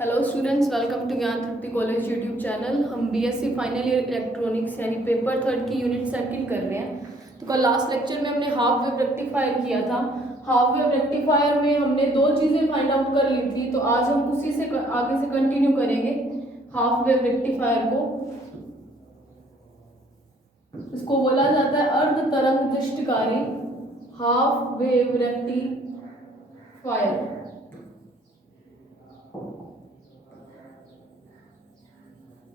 Hello students, welcome to ज्ञान तृप्ति college YouTube channel. हम BSc final year electronics यानी paper 3 की यूनिट सेकंड कर रहे हैं। तो कल लास्ट लेक्चर में हमने हाफ वेव रेक्टिफायर किया था। हाफ वेव रेक्टिफायर में हमने दो चीज़ें फाइंड आउट कर ली थी, तो आज हम उसी से आगे से कंटिन्यू करेंगे हाफ वेव रेक्टिफायर को। इसको बोला जाता है अर्ध तरंग दृष्टिकारी हाफ वेव रेक्टिफायर।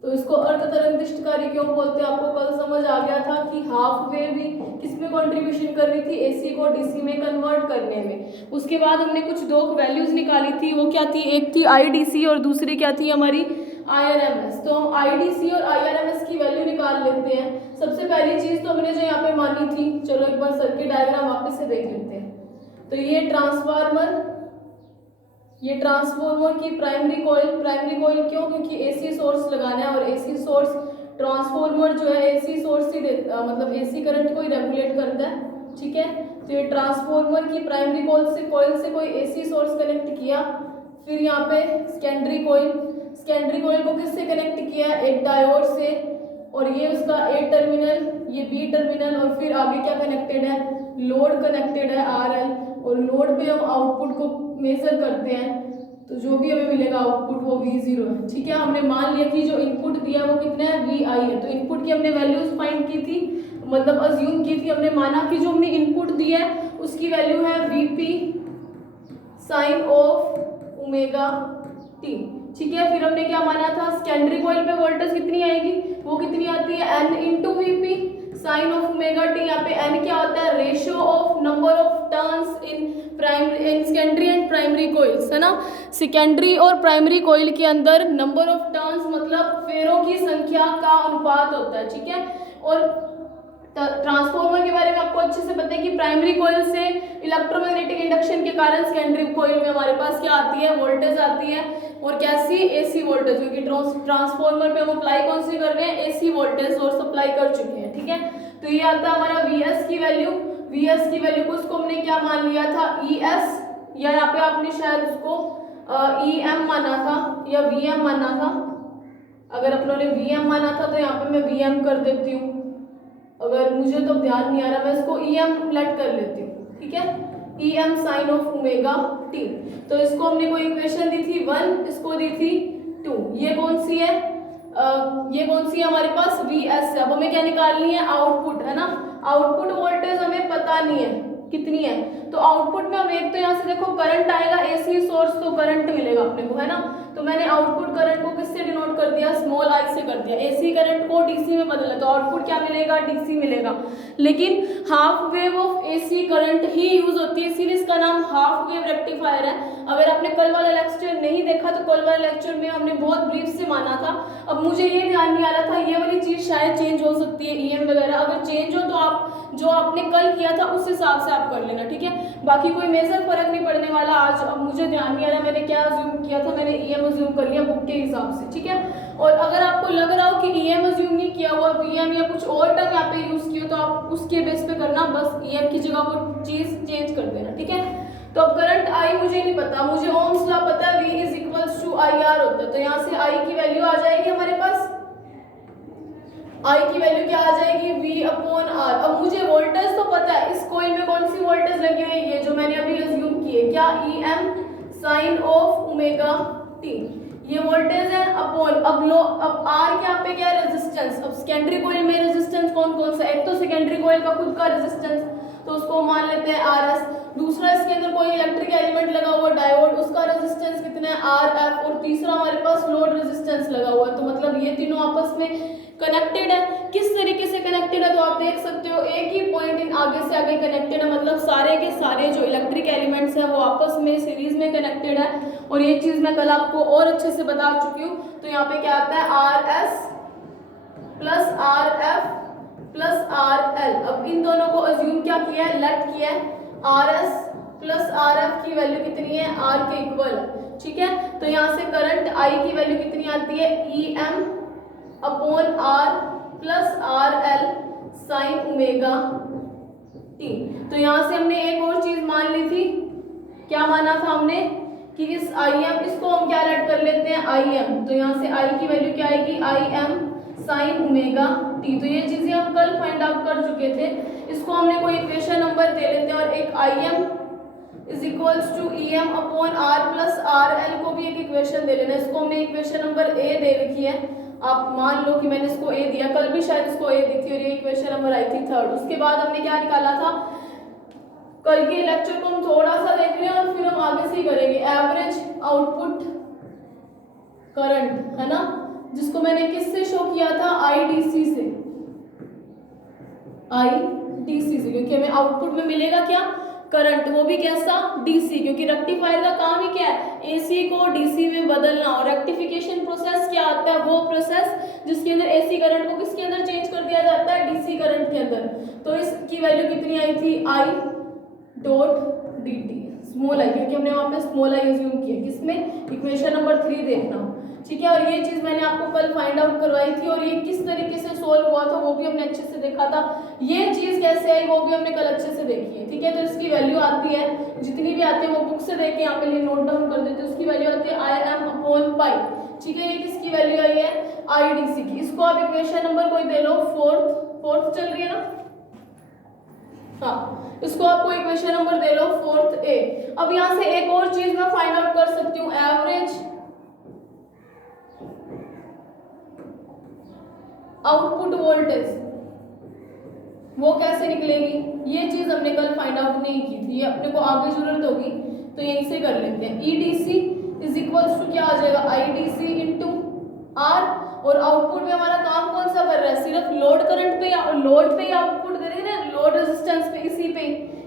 तो इसको अर्ध तरंग दृष्टिकारी क्यों बोलते हैं, आपको कल समझ आ गया था कि हाफ वेव भी किसमें कंट्रीब्यूशन कर रही थी, एसी को डीसी में कन्वर्ट करने में। उसके बाद हमने कुछ दो वैल्यूज निकाली थी, वो क्या थी, एक थी आईडीसी और दूसरी क्या थी हमारी आईआरएमएस। तो हम आईडीसी और आईआरएमएस की वैल्यू निकाल लेते हैं। सबसे पहली चीज तो हमने जो यहाँ पे मानी थी, चलो एक बार सर्किट डायग्राम वापस से देख लेते हैं। तो ये ट्रांसफार्मर की प्राइमरी कॉइल क्यों, क्योंकि एसी सोर्स लगाना है और एसी सोर्स ट्रांसफार्मर जो है एसी सोर्स ही मतलब एसी करंट को ही रेगुलेट करता है। ठीक है, तो ये ट्रांसफार्मर की प्राइमरी कॉइल से कोई एसी सोर्स कनेक्ट किया। फिर यहाँ पे सेकेंडरी कॉइल को किससे कनेक्ट किया, एक डायोड से, और ये उसका ए टर्मिनल, ये बी टर्मिनल, और फिर आगे क्या कनेक्टेड है, लोड कनेक्टेड है आरएल। और लोड पे हम आउटपुट को मेजर करते हैं, तो जो भी हमें मिलेगा आउटपुट वो V0 है। ठीक है, हमने मान लिया कि जो इनपुट दिया है वो कितना है, VI है। तो इनपुट की हमने वैल्यूज फाइंड की थी, मतलब अज्यूम की थी, हमने माना कि जो हमने इनपुट दिया है उसकी वैल्यू है VP sine of omega T। ठीक है, फिर हमने क्या माना था, सेकेंडरी कॉइल पे वोल्टेज कितनी आएगी, वो कितनी आती है N into VP sine of omega T। यहाँ पे N क्या होता है, ratio of number of turns in secondary and primary coils, है ना। सेकेंडरी और प्राइमरी कॉइल के अंदर नंबर ऑफ टर्न्स मतलब फेरों की संख्या का अनुपात होता है। ठीक है, और ट्रांसफार्मर के बारे में आपको अच्छे से पता है कि प्राइमरी कॉइल से इलेक्ट्रोमैग्नेटिक इंडक्शन के कारण सेकेंडरी कॉइल में हमारे पास क्या आती है, वोल्टेज आती है, और कैसी, एसी वोल्टेज, क्योंकि ट्रांसफार्मर पे हम अप्लाई कौन सी कर रहे हैं, एसी वोल्टेज सोर्स अप्लाई कर चुके हैं। ठीक है, तो ये आता है हमारा VS की वैल्यू को उसको हमने क्या मान लिया था, ES, या यहाँ पे आपने शायद उसको EM माना था या VM माना था। अगर अपनों ने VM माना था तो यहाँ पे मैं VM कर देती हूँ, अगर मुझे तो ध्यान नहीं आ रहा मैं इसको EM लेट कर लेती हूँ। ठीक है, EM sine of omega T। तो इसको हमने कोई इक्वेशन दी थी 1, इसको दी थी 2। ये कौन सी है, हमारे पास VS है। अब हमें क्या निकालनी है, आउटपुट, है ना। आउटपुट वोल्टेज हमें पता नहीं है कितनी है, तो आउटपुट में हम एक तो यहाँ से देखो करंट आएगा, एसी सोर्स तो करंट मिलेगा अपने को, है ना। तो मैंने आउटपुट करंट को किससे डिनोट कर दिया, स्मॉल आई से कर दिया। एसी करंट को डीसी में बदला तो आउटपुट क्या मिलेगा, डीसी मिलेगा। लेकिन half wave of AC current he use होती है, इसीलिए इसका नाम हाफ वेव रेक्टिफायर है। अगर आपने कल वाला लेक्चर नहीं देखा तो कल वाले लेक्चर में हमने बहुत ब्रीफ से माना था। अब मुझे ये ध्यान नहीं आ रहा था, ये वाली चीज शायद चेंज हो सकती है, EM वगैरह, अगर चेंज हो तो आप जो आपने कल किया था उस हिसाब से आप कर लेना। ठीक है, बाकी कोई मेजर फर्क नहीं पड़ने वाला आज। अब मुझे ध्यान नहीं आ रहा मैंने क्या अज्यूम किया था, मैंने EM अज्यूम कर लिया बुक के हिसाब से। ठीक है, और अगर आपको लग रहा हो कि EM अज्यूम नहीं किया हुआ, VM या कुछ और टर्म यहाँ पे यूज किया, तो आप उसके बेस पे करना, बस EM की जगह वो चीज चेंज कर देना। ठीक है, तो अब करंट I मुझे नहीं पता, मुझे ओम्स लॉ पता है, V is equals to IR होता है। तो यहाँ से I की वैल्यू आ जाएगी हमारे पास, I की वैल्यू क्या आ जाएगी, V अपॉन R। अब मुझे वोल्टेज तो पता है, इस कॉइल में कौन सी वोल्टेज लगी हुई है, जो मैंने अभी अज्यूम की है, क्या, EM sine of omega T, ये वोल्टेज है अपॉन, अब R के यहाँ पे क्या है, रेजिस्टेंस। अब सेकेंडरी कॉइल में रेजिस्टेंस कौन कौन सा, एक तो सेकेंडरी कॉइल का खुद का रेजिस्टेंस, तो उसको मान लेते हैं RS। दूसरा इसके अंदर कोई इलेक्ट्रिक एलिमेंट लगा हुआ डायोड, उसका रेजिस्टेंस कितना है, RF। और तीसरा हमारे पास लोड रेजिस्टेंस लगा हुआ है। तो मतलब ये तीनों आपस में कनेक्टेड है। किस तरीके से कनेक्टेड है, तो आप देख सकते हो एक ही पॉइंट इन आगे से आगे कनेक्टेड है, मतलब सारे के सारे जो इलेक्ट्रिक एलिमेंट्स हैं वो आपस में सीरीज में कनेक्टेड है। और ये चीज मैं कल आपको और अच्छे से बता चुकी हूँ। तो यहाँ पे क्या आता है, RS plus RF plus RL। अब इन दोनों को अज्यूम क्या किया है, लेट किया है, RS प्लस RF की वैल्यू कितनी है, R के इक्वल। ठीक है, तो यहाँ से करंट I की वैल्यू कितनी आती है, EM upon R plus RL sine omega T। तो यहाँ से हमने एक और चीज मान ली थी, क्या माना था हमने, कि इस आई एम, इसको हम क्या ऐड कर लेते हैं आई एम, तो यहाँ से आई की वैल्यू क्या आएगी I am sine omega T. तो ये चीजें हम कल फाइंड आउट कर चुके थे। इसको हमने कोई इक्वेशन नंबर दे लेते हैं और एक I M is equals to E M upon R plus R L को भी एक इक्वेशन दे लेना। इसको हमने इक्वेशन नंबर ए दे रखी है, आप मान लो कि मैंने इसको ए दिया, कल भी शायद इसको ए दी थी और ये इक्वेशन नंबर आई थी 3rd। उसके बाद हमने क्या निकाला था, कल के लेक्चर को हम थोड़ा सा देख रहे हैं और फिर हम आगे से ही करेंगे। एवरेज आउटपुट करंट है ना, जिसको मैंने किससे शो किया था आईडीसी से, आईडीसी से, क्योंकि हमें आउटपुट में मिलेगा क्या करंट, वो भी कैसा डीसी, क्योंकि रेक्टिफायर का काम ही क्या है एसी को डीसी में बदलना। और रेक्टिफिकेशन प्रोसेस क्या आता है, वो प्रोसेस जिसके अंदर एसी करंट को किसके अंदर चेंज कर दिया जाता है डीसी करंट के अंदर। तो इसकी वैल्यू कितनी आई थी I dot D T, small I, क्योंकि हमने वहां पे स्मॉल आई यूज किया किसमें, इक्वेशन नंबर 3 देखना, ठीक है। और ये चीज मैंने आपको कल फाइंड आउट करवाई थी और ये किस तरीके से सोल्व हुआ था वो भी हमने अच्छे से देखा था। ये चीज कैसे आई वो भी हमने कल अच्छे से देखी है, ठीक है। तो इसकी वैल्यू आती है, जितनी भी आती है वो बुक से देख के यहाँ पे नोट डाउन कर देते हैं। उसकी वैल्यू आती है आई एम अपॉन पाई, ठीक है। ये किसकी वैल्यू आई है आईडीसी की। इसको आप इक्वेशन नंबर कोई दे लो, फोर्थ चल रही है ना, हाँ, इसको आपको इक्वेशन नंबर दे लो 4th ए। अब यहाँ से एक और चीज मैं फाइंड आउट कर सकती हूँ, एवरेज आउटपुट वोल्टेज, वो कैसे निकलेगी, ये चीज हमने कल फाइंड आउट नहीं की थी, ये अपने को आगे जरूरत होगी, तो यहीं से कर लेते हैं। ईडीसी इज इक्वल्स टू क्या आ जाएगा आईडीसी इंटू आर, और आउटपुट में हमारा काम कौन सा कर रहा है, सिर्फ लोड करंट पे या लोड पे ही आउटपुट दे रहे हैं ना, लोड रेजिस्टेंस पे,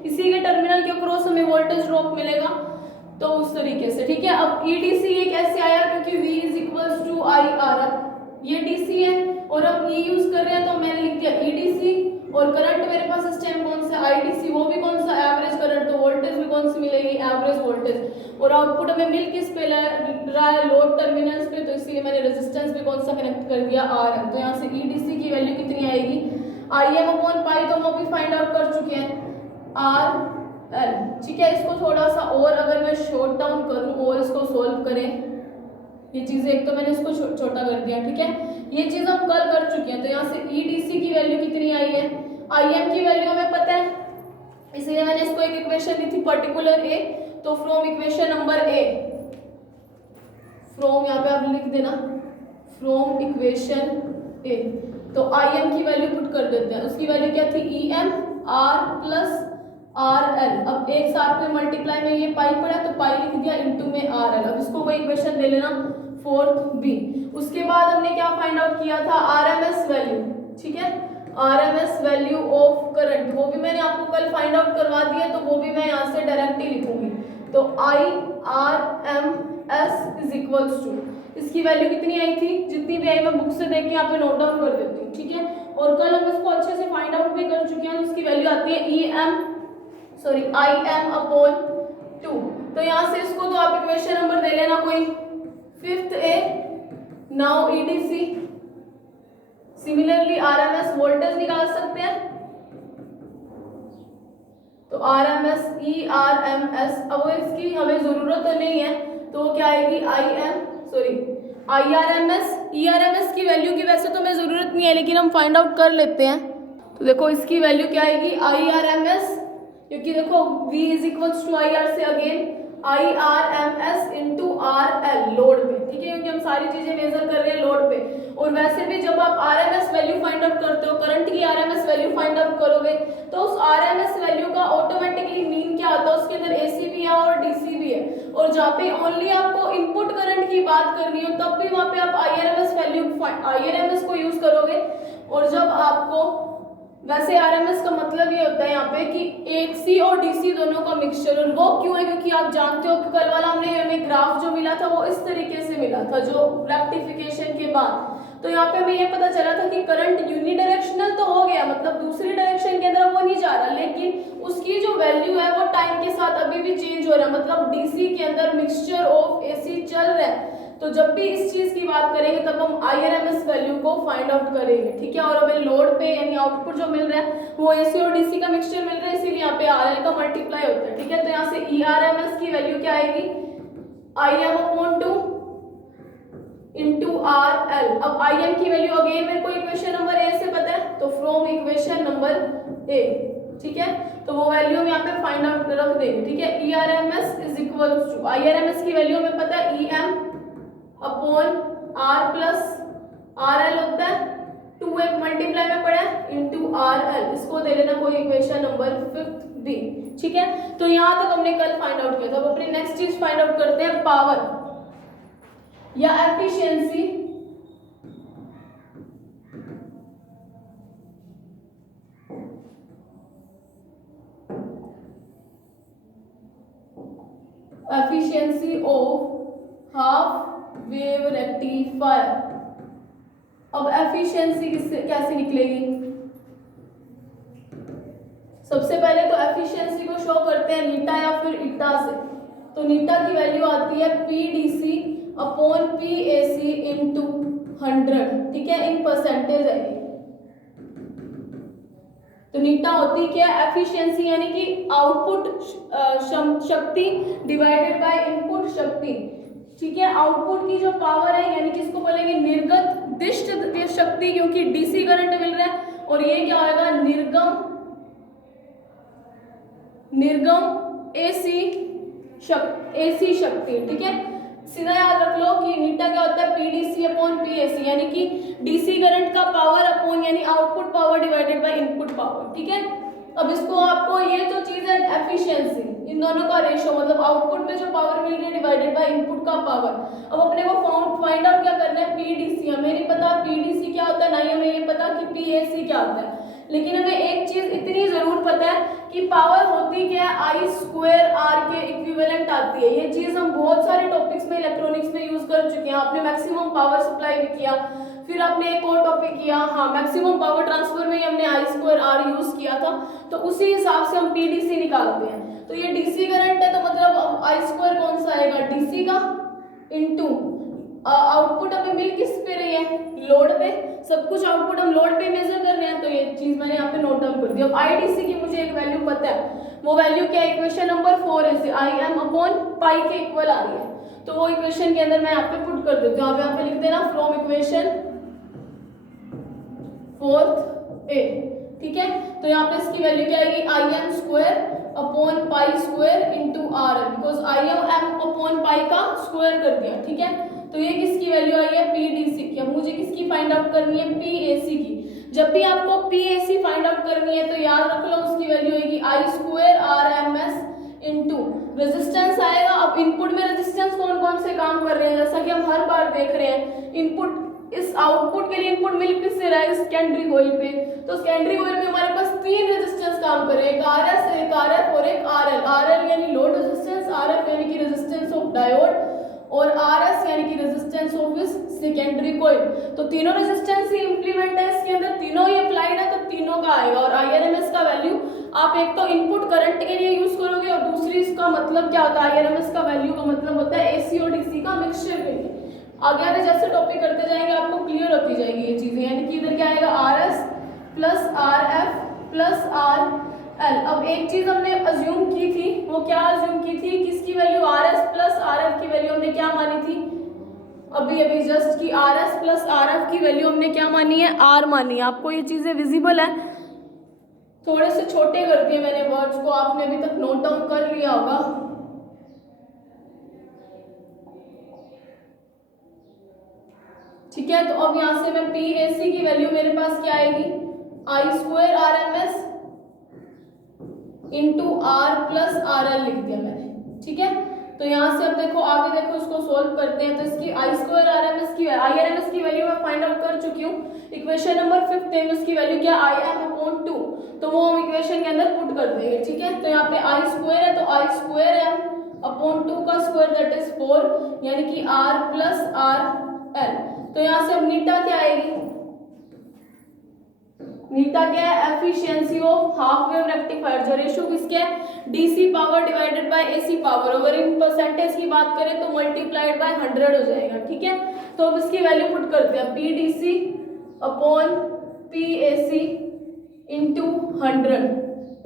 इसी के टर्मिनल के अक्रॉस हमें वोल्टेज ड्रॉप मिलेगा, तो उस तरीके से, ठीक है। अब ईडीसी ये कैसे आया, क्योंकि V is equals to I R, ये डीसी है और हम ई यूज कर रहे हैं तो मैंने लिख दिया ईडीसी, और करंट मेरे पास इस टाइम कौन सा आईडीसी, वो भी कौन सा एवरेज करंट, तो वोल्टेज भी कौन सी मिलेगी एवरेज वोल्टेज, और आउटपुट हमें मिल किस पे रहा है लोड टर्मिनल्स पे, तो इसलिए मैंने रेजिस्टेंस भी कौन सा कनेक्ट कर दिया आर एम। तो यहाँ से ईडीसी की वैल्यू कितनी आएगी आई एम अपॉन पाई, तो हम अभी फाइंड आउट कर चुके हैं आर एल, ठीक है। इसको थोड़ा सा और अगर मैं शॉर्ट डाउन करूं और इसको सोल्व करें, ये चीजें एक तो मैंने इसको छोटा कर दिया, ठीक है, ये चीज हम कल कर चुके हैं। तो यहाँ से ईडीसी की वैल्यू कितनी आई है, आईएम की वैल्यू हमें पता है, इसलिए मैंने इसको एक इक्वेशन दी थी पर्टिकुलर ए, तो from equation number A, from यहाँ पे आप लिख देना फ्रॉम इक्वेशन ए, तो आईएम की वैल्यू पुट कर देते हैं। उसकी वैल्यू क्या थी E M R plus R L, अब एक साथ में मल्टीप्लाई में ये पाई पड़ा तो पाई लिख दिया इनटू में आर एल। अब इसको कोई इक्वेशन दे लेना 4th बी। उसके बाद हमने क्या फाइंड आउट किया था आरएमएस वैल्यू, ठीक है, आरएमएस वैल्यू ऑफ करंट, वो भी मैंने आपको कल फाइंड आउट करवा दिया, तो वो भी मैं यहाँ से डायरेक्ट ही लिखूंगी। तो I R M S is equals to, इसकी वैल्यू कितनी आई थी, जितनी भी आई मैं बुक से देख के यहाँ पे नोट डाउन कर देती हूँ, ठीक है। और कल हम इसको अच्छे से फाइंड आउट भी कर चुके हैं, तो उसकी वैल्यू आती है आई एम अपॉन 2। तो यहाँ से इसको तो आप इक्वेशन नंबर दे लेना कोई 5th ए। Now EDC, similarly RMS voltage निकाल सकते हैं, तो RMS E R M S, अब इसकी हमें जरूरत तो नहीं है, तो क्या आएगी I R M S. E R M S की वैल्यू की वैसे तो हमें जरूरत नहीं है, लेकिन हम फाइंड आउट कर लेते हैं। तो देखो इसकी वैल्यू क्या आएगी आई आर एम एस, क्योंकि देखो V is equals to I R से again I R M S into R L load पे, ठीक है, क्योंकि हम सारी चीजें मेजर कर रहे हैं लोड पे। और वैसे भी जब आप R M S value find out करते हो, करंट की R M S value find out करोगे, तो उस आर एम एस वैल्यू का ऑटोमेटिकली मीन क्या होता है, उसके अंदर एसी भी है और डीसी भी है, और जहाँ पे ओनली आपको इनपुट करंट की बात करनी हो तब भी वहाँ पे आप I R M S value I R M S को यूज करोगे। और जब आपको वैसे आरएमएस का मतलब ये होता है यहाँ पे कि एसी और डीसी दोनों का मिक्सचर, और वो क्यों है, क्योंकि आप जानते हो कि कल वाला हमें ग्राफ जो मिला था वो इस तरीके से मिला था जो रेक्टिफिकेशन के बाद। तो यहाँ पे हमें ये पता चला था कि करंट यूनिडायरेक्शनल तो हो गया, मतलब दूसरी डायरेक्शन के अंदर वो नहीं जा रहा, लेकिन उसकी जो वैल्यू है वो टाइम के साथ अभी भी चेंज हो रहा है, मतलब डीसी के अंदर मिक्सचर ऑफ एसी चल रहा है। तो जब भी इस चीज की बात करेंगे तब हम आईआरएमएस वैल्यू को फाइंड आउट करेंगे, ठीक है। और हमें लोड पे यानी आउटपुट जो मिल रहा है वो एसी और डीसी का मिक्सचर मिल रहा है, इसीलिए यहाँ पे आरएल का मल्टीप्लाई होता है, ठीक है। तो यहाँ से ईआरएमएस की वैल्यू क्या आएगी IM अपॉन 2 इंटू RL। अब IM की वैल्यू अगेन मेरे को इक्वेशन नंबर ए से पता है, तो फ्रॉम इक्वेशन नंबर ए, ठीक है, तो वो वैल्यू हम यहाँ पे फाइंड आउट रख देंगे, ठीक है। ERMS is equal to, IRMS की वैल्यू हमें पता है EM upon R plus RL होता है, 2 एक मल्टीप्लाई में पड़ा है इंटू RL, इसको दे लेना कोई इक्वेशन नंबर 5 डी, ठीक है। तो यहाँ तक हमने कल फाइंड आउट किया था। अब अपनी नेक्स्ट चीज फाइंड आउट करते हैं, पावर या efficiency of half wave rectifier. अब एफिशिएंसी किससे कैसे निकलेगी? सबसे पहले तो एफिशिएंसी को शो करते हैं नीटा या फिर ईटा से। तो नीटा की वैल्यू आती है PDC अपॉन PAC इंटू 100, ठीक है, इन परसेंटेज है। तो नीटा होती क्या? एफिशिएंसी यानी कि आउटपुट शक्ति डिवाइडेड बाय इनपुट शक्ति, ठीक है। आउटपुट की जो पावर है यानी कि इसको बोलेंगे निर्गत दिष्ट शक्ति, क्योंकि डीसी करंट मिल रहा है, और ये क्या होगा? निर्गम एसी शक्ति, ठीक है। सीधा याद रख लो कि नीटा क्या होता है? PDC अपॉन PAC, यानी कि डीसी करंट का पावर अपॉन यानी output power divided by input power, ठीक है। अब इसको आपको ये जो चीज है एफिशिएंसी, इन दोनों का रेशो, मतलब आउटपुट में जो पावर मिल रही है डिवाइडेड बाय इनपुट का पावर। अब अपने को फाइंड आउट क्या करना है? PDC हमें नहीं पता PDC क्या होता है, ना ही हमें ये पता कि PAC क्या होता है, लेकिन हमें एक चीज इतनी जरूर पता है कि पावर होती क्या है? I²R के इक्विवेलेंट आती है। ये चीज हम बहुत सारे टॉपिक्स में इलेक्ट्रॉनिक्स में यूज कर चुके हैं। आपने मैक्सिमम पावर सप्लाई भी किया, फिर आपने एक और टॉपिक किया, हाँ, मैक्सिमम पावर ट्रांसफर में ही हमने I²R यूज किया था। तो उसी हिसाब से हम PDC निकालते हैं। तो ये डीसी करंट है, तो मतलब अब I² कौन सा आएगा? डीसी का इंटू आउटपुट हमें मिल किस पे रही है? लोड पे। सब कुछ आउटपुट हम लोड पे मेजर कर रहे हैं, तो ये चीज मैंने यहाँ पे नोट डाउन कर दी। अब IDC की मुझे एक वैल्यू पता है, वो वैल्यू क्या है? इक्वेशन नंबर 4 है, IM अपॉन पाई के इक्वल आ रही है। तो वो इक्वेशन के अंदर मैं यहाँ पे पुट कर देती हूँ। आप यहाँ पे लिख देना फ्रॉम इक्वेशन 4A, ठीक है। तो यहाँ पे इसकी वैल्यू क्या आएगी? IM² upon pi into RL, because IM upon pi का स्क्वायर कर दिया, ठीक है। तो ये किसकी वैल्यू आई है? PDC की। अब मुझे किसकी फाइंड आउट करनी है? PAC की। जब भी आपको PAC फाइंड आउट करनी है तो याद रख लो उसकी वैल्यू आएगी I²RMS इंटू रेजिस्टेंस आएगा। अब इनपुट में रेजिस्टेंस कौन कौन से काम कर रहे हैं, जैसा कि हम हर बार देख रहे हैं, इनपुट इस आउटपुट के लिए इनपुट मिल किससे रहा है? सेकेंडरी कॉइल पे। तो सेकेंडरी कॉइल पे हमारे पास 3 रेजिस्टेंस काम कर रहे हैं, एक RS, एक RF और एक RL। RL यानी लोड रेजिस्टेंस, RF यानी कि रेजिस्टेंस ऑफ डायोड, और RS यानी कि resistance of this secondary coil. तो तीनों रेजिस्टेंस ही इंप्लीमेंट है इसके अंदर, तीनों ही अप्लाइड है, तो तीनों का आएगा। और IRMS का वैल्यू आप एक तो इनपुट करंट के लिए यूज करोगे, और दूसरी इसका मतलब क्या होता है? IRMS का वैल्यू का मतलब होता है AC और DC का मिक्सचर के लिए। आगे आगे जैसे टॉपिक करते जाएंगे आपको क्लियर होती जाएगी ये चीजें, यानी कि इधर क्या आएगा? RS plus RF plus RL। अब एक चीज हमने अज्यूम की थी, वो क्या अज्यूम की थी? किसकी वैल्यू? RS प्लस RF की वैल्यू हमने क्या मानी थी अभी जस्ट, की RS प्लस RF की वैल्यू हमने क्या मानी है? R मानी है। आपको ये चीजें विजिबल है? थोड़े से छोटे कर दिए मैंने वर्ड्स को, आपने अभी तक नोट डाउन कर लिया होगा। ठीक है, तो अब यहाँ से मैं PAC की वैल्यू मेरे पास क्या आएगी? I²RMS into R plus RL लिख दिया मैंने, ठीक है। तो यहाँ से अब देखो आगे देखो इसको सोल्व करते हैं। तो इसकी I²RMS की IRMS की वैल्यू मैं फाइंड आउट कर चुकी हूँ। इक्वेशन नंबर 5 में इसकी वैल्यू क्या? IM अपॉन 2, तो वो हम इक्वेशन के अंदर पुट कर देंगे, ठीक है। तो यहाँ पे I² है, तो I²M अपॉन 2 का स्क्वायर दैट इज 4, यानी कि R प्लस RL। तो यहाँ से अब नीटा क्या आएगी? नीटा क्या है? Efficiency of half wave rectifier, जो रेशियो किसके है? DC power divided by AC power. अगर इन परसेंटेज की बात करें तो मल्टीप्लाइड बाय 100 हो जाएगा, ठीक है। तो अब इसकी वैल्यू पुट करते हैं, PDC upon PAC into 100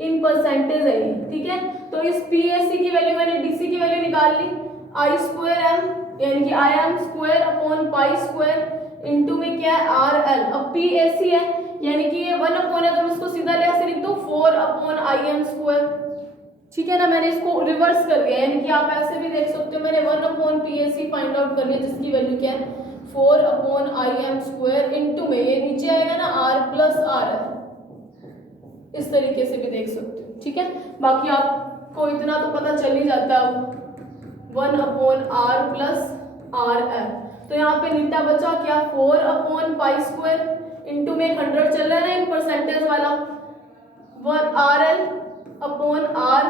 in percentage है ये, ठीक है। तो इस PAC की वैल्यू मैंने DC की वैल्यू निकाल ली, आई स्क्वायर एम, यानी कि आई M square upon pi square into में क्या है आर एल। अब पी ए सी है, यानी कि ये 1 अपॉन है तो मैं इसको सीधा ऐसे लिख दूँ 4 अपॉन आई एम स्क्वायर। ठीक है ना, मैंने इसको रिवर्स कर दिया, यानी कि आप ऐसे भी देख सकते हो, मैंने 1 upon P A C find out कर लिया जिसकी वैल्यू क्या है 4 upon I M square into में ये नीचे आएगा ना आर प्लस आर एल, इस तरीके से भी देख सकते हो। ठीक है, बाकी आपको इतना तो पता चल ही जाता है, 1 upon R plus R L. तो यहाँ पे नीटा बचा क्या 4 अपॉन पाई स्क्वायर इंटू में 100 चल रहा है ना एक परसेंटेज वाला, 1 R L upon R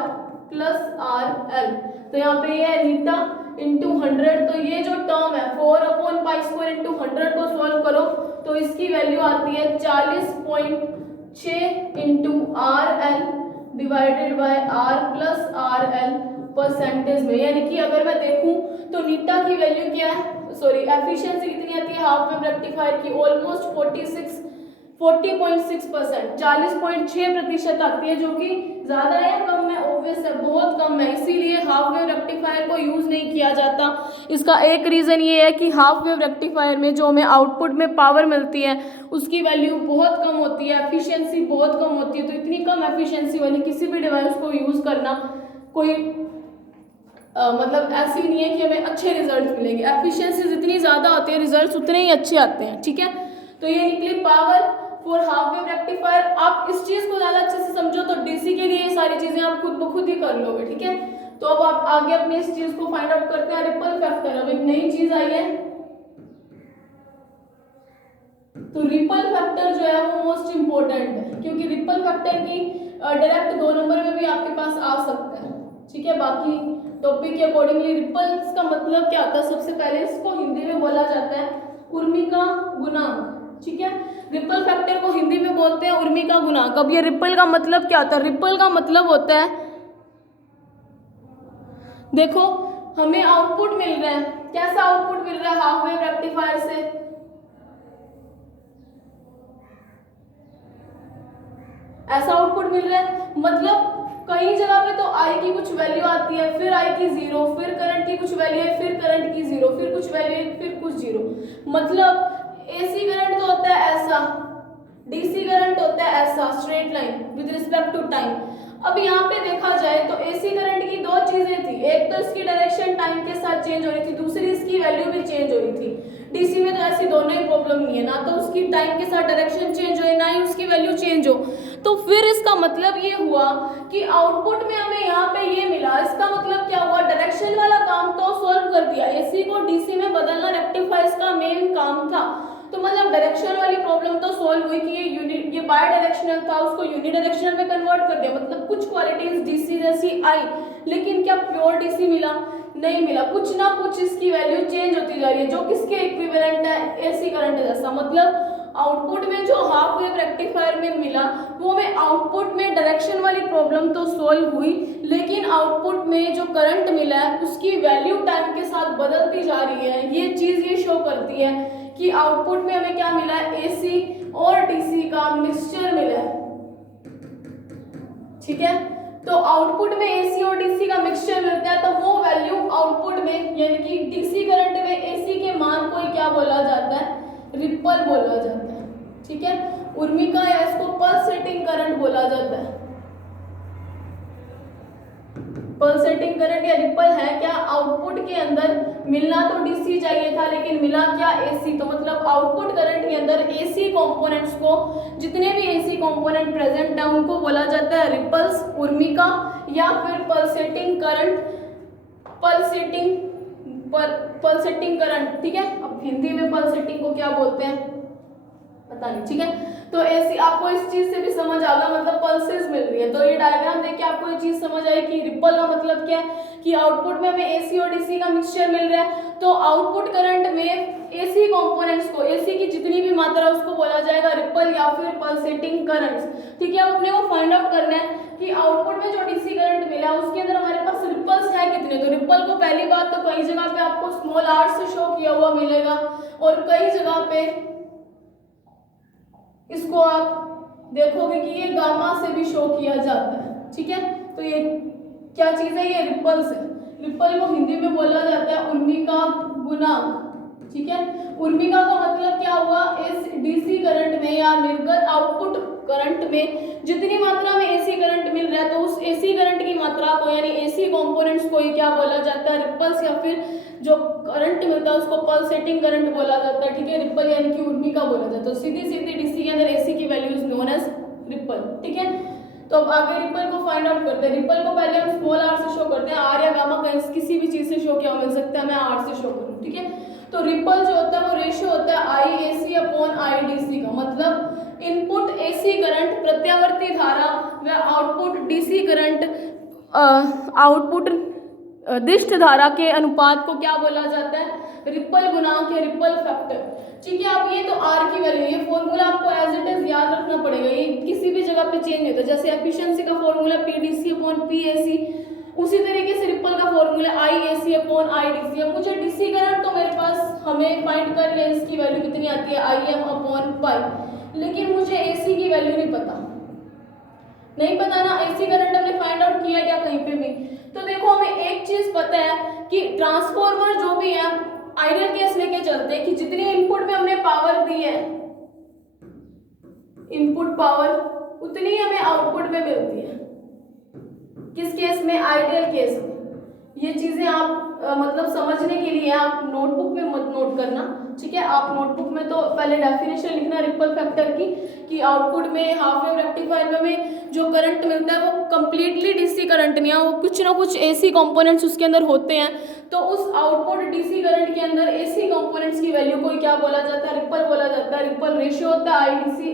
plus R L. तो यहाँ पे ये है नीटा इंटू 100, तो ये जो टर्म है 4 अपॉन पाई स्क्वायर इंटू 100 को सॉल्व करो तो इसकी वैल्यू आती है 40.6 into R L divided by R plus R L percentage में। यानी कि अगर मैं देखूं तो नीटा की वैल्यू क्या है, सॉरी एफिशिएंसी कितनी आती है हाफ वेव रेक्टिफायर की, ऑलमोस्ट 40.6%, 40.6% आती है, जो कि ज्यादा है या कम है, ऑब्वियस है बहुत कम है, इसीलिए हाफ वेव रेक्टिफायर को यूज नहीं किया जाता। इसका एक रीजन ये है कि हाफ वेव रेक्टिफायर में जो हमें आउटपुट में पावर मिलती है उसकी वैल्यू बहुत कम होती है, एफिशिएंसी बहुत कम होती है। तो इतनी कम एफिशिएंसी वाली किसी भी डिवाइस को यूज करना कोई मतलब ऐसी नहीं है कि हमें अच्छे रिजल्ट मिलेंगे, एफिशिएंसी जितनी ज़्यादा आती है रिजल्ट्स उतने ही अच्छे आते हैं। ठीक है, तो ये निकली power for half wave rectifier. आप इस चीज़ को ज़्यादा अच्छे से समझो तो डीसी के लिए ये सारी चीज़ें आप खुद ब खुद ही कर लोगे। ठीक है, तो अब आप आगे अपने इस चीज़ को फाइंड आउट करते हैं, रिपल फैक्टर। अब एक नई चीज़ आई है, तो रिपल फैक्टर जो है वो मोस्ट इम्पोर्टेंट है, क्योंकि रिपल फैक्टर की डायरेक्ट 2 नंबर में भी आपके पास आ सकता है। ठीक है, बाकी टॉपिक के अकॉर्डिंगली रिपल्स का मतलब क्या होता है, सबसे पहले इसको हिंदी में बोला जाता है उर्मिका गुणांक। ठीक है, रिपल फैक्टर को हिंदी में बोलते हैं उर्मिका गुणांक। अब ये रिपल का मतलब क्या होता है, रिपल का मतलब होता है, देखो हमें आउटपुट मिल रहा है, कैसा आउटपुट मिल रहा है हाफ वेव रेक्टिफायर से, ऐसा आउटपुट मिल रहा है, मतलब कई जगह पे तो आई की कुछ वैल्यू आती है, फिर आई की 0, फिर करंट की कुछ वैल्यू है, फिर करंट की 0, फिर कुछ वैल्यू है, फिर कुछ 0। मतलब एसी करंट तो होता है ऐसा, डीसी करंट होता है ऐसा straight line with respect to time. अब यहाँ पे देखा जाए तो एसी करंट की 2 चीजें थी, एक तो इसकी डायरेक्शन टाइम के साथ चेंज हो रही थी, दूसरी इसकी वैल्यू भी चेंज हो रही थी। डीसी में तो ऐसी दोनों ही प्रॉब्लम नहीं है, ना तो उसकी टाइम के साथ डायरेक्शन चेंज हो ना ही उसकी वैल्यू चेंज हो। तो फिर इसका मतलब ये हुआ कि आउटपुट में हमें यहाँ पे ये मिला, इसका मतलब क्या हुआ, डायरेक्शन वाला काम तो सॉल्व कर दिया, एसी को डीसी में बदलना रेक्टिफायर इसका मेन काम था। तो मतलब डायरेक्शन वाली प्रॉब्लम तो सॉल्व हुई कि ये बाय डायरेक्शनल था, उसको यूनिडायरेक्शनल में कन्वर्ट कर दिया, मतलब कुछ क्वालिटीज डीसी जैसी आई, लेकिन क्या प्योर डीसी मिला, नहीं मिला, कुछ ना कुछ इसकी वैल्यू चेंज होती जा रही है, जो किसके इक्विवेलेंट है, एसी करंट जैसा। मतलब आउटपुट में जो हाफ वेव रेक्टिफायर में मिला वो हमें आउटपुट में डायरेक्शन वाली प्रॉब्लम तो सॉल्व हुई, लेकिन आउटपुट में जो करंट मिला है उसकी वैल्यू टाइम के साथ बदलती जा रही है। ये चीज ये शो करती है कि आउटपुट में हमें क्या मिला है, एसी और डीसी का मिक्सचर मिला है। ठीक है, तो आउटपुट में एसी और डीसी का मिक्सचर मिलता है, तो वो वैल्यू आउटपुट में यानी कि डीसी करंट में एसी के मान को क्या बोला जाता है, रिपल बोला जाता है। ठीक है, उर्मिका या इसको पल्सेटिंग करंट बोला जाता है। पल्सेटिंग करंट या रिपल है क्या, आउटपुट के अंदर मिलना तो डीसी चाहिए था लेकिन मिला क्या, एसी। तो मतलब आउटपुट करंट के अंदर एसी कंपोनेंट्स को, जितने भी एसी कंपोनेंट प्रेजेंट है उनको बोला जाता है रिपल्स, उर्मिका या फिर पल्सेटिंग करंट, पल्सेटिंग करंट। ठीक है, अब हिंदी में पल्सेटिंग को क्या बोलते हैं पता नहीं। ठीक है, तो ऐसी आपको इस चीज से भी समझ आ गया, मतलब पल्सेस मिल रही है। तो ये डायग्राम देख के आपको ये चीज समझ आई कि रिपल का मतलब क्या है, कि आउटपुट में हमें एसी और डीसी का मिक्सचर मिल रहा है, तो आउटपुट करंट में एसी कंपोनेंट्स को, एसी की जितनी भी मात्रा उसको बोला जाएगा रिपल या फिर पल्सेटिंग करंट्स। ठीक है, अपने को फाइंड आउट करना है कि आउटपुट में जो डीसी करंट मिला उसके अंदर हमारे पास रिपल्स है कितने। तो रिपल को पहली बात तो कई जगह पे आपको स्मॉल आर से शो किया हुआ मिलेगा और कई जगह पे इसको आप देखोगे कि ये गामा से भी शो किया जाता है। ठीक है, तो ये क्या चीज है, ये रिपल्स है। रिपल को हिंदी में बोला जाता है उर्मिका गुणांक, ठीक है। उर्मिका का मतलब क्या हुआ, इस डीसी करंट में या निर्गत आउटपुट करंट में जितनी मात्रा में एसी करंट मिल रहा है तो उस एसी करंट की मात्रा को यानी एसी कंपोनेंट्स को ही क्या बोला जाता है, रिपल्स, या फिर जो करंट मिलता है उसको पल्सेटिंग करंट बोला जाता है, ठीक है। रिपल यानी कि उर्मिका बोला जाता है। तो सीधी सीधी डीसी के अंदर एसी की value is known as ripple, ठीक है। तो अब आगे रिपल को फाइंड आउट करते हैं। रिपल को पहले हम स्मॉल आर से शो करते हैं, आर या गामा कहीं किसी भी चीज से शो किया मिल सकता है, मैं आर से शो करूँ, ठीक है। तो रिपल जो होता है वो रेशियो होता है आई एसी अपॉन आई डीसी का, मतलब इनपुट एसी करंट प्रत्यावर्ती धारा व आउटपुट डीसी करंट आउटपुट दिष्ट धारा के अनुपात को क्या बोला जाता है, रिपल गुणांक या रिपल फैक्टर, ठीक है। अब ये तो आर की वैल्यू, ये फॉर्मूला आपको एज इट इज याद रखना पड़ेगा, ये किसी भी जगह पे चेंज नहीं होता। जैसे एफिशिएंसी का फॉर्मूला पीडीसी अपॉन पीएसी, उसी तरीके से रिपल का formula I AC upon I DC है। मुझे डीसी करंट तो मेरे पास हमें फाइंड कर लिया, इसकी वैल्यू कितनी आती है आई एम अपॉन पाई, लेकिन मुझे एसी की वैल्यू नहीं पता ना, एसी करंट हमने फाइंड आउट किया क्या कहीं पे भी। तो देखो हमें एक चीज पता है कि ट्रांसफॉर्मर जो भी है आइडियल केस लेके चलते हैं कि जितनी इनपुट में हमने पावर दी है, इनपुट पावर, उतनी हमें आउटपुट में मिलती है। किस केस में, आइडियल केस में। ये चीजें आप मतलब समझने के लिए आप नोटबुक में मत नोट करना, ठीक है। आप नोटबुक में तो पहले डेफिनेशन लिखना रिपल फैक्टर की, कि आउटपुट में हाफ वेव रेक्टिफायर में जो करंट मिलता है वो कंप्लीटली डीसी करंट नहीं है, वो कुछ ना कुछ एसी कंपोनेंट्स उसके अंदर होते हैं। तो उस आउटपुट डीसी करंट के अंदर एसी कंपोनेंट्स की वैल्यू को क्या बोला जाता है, रिपल बोला जाता है। रिपल रेशियो होता है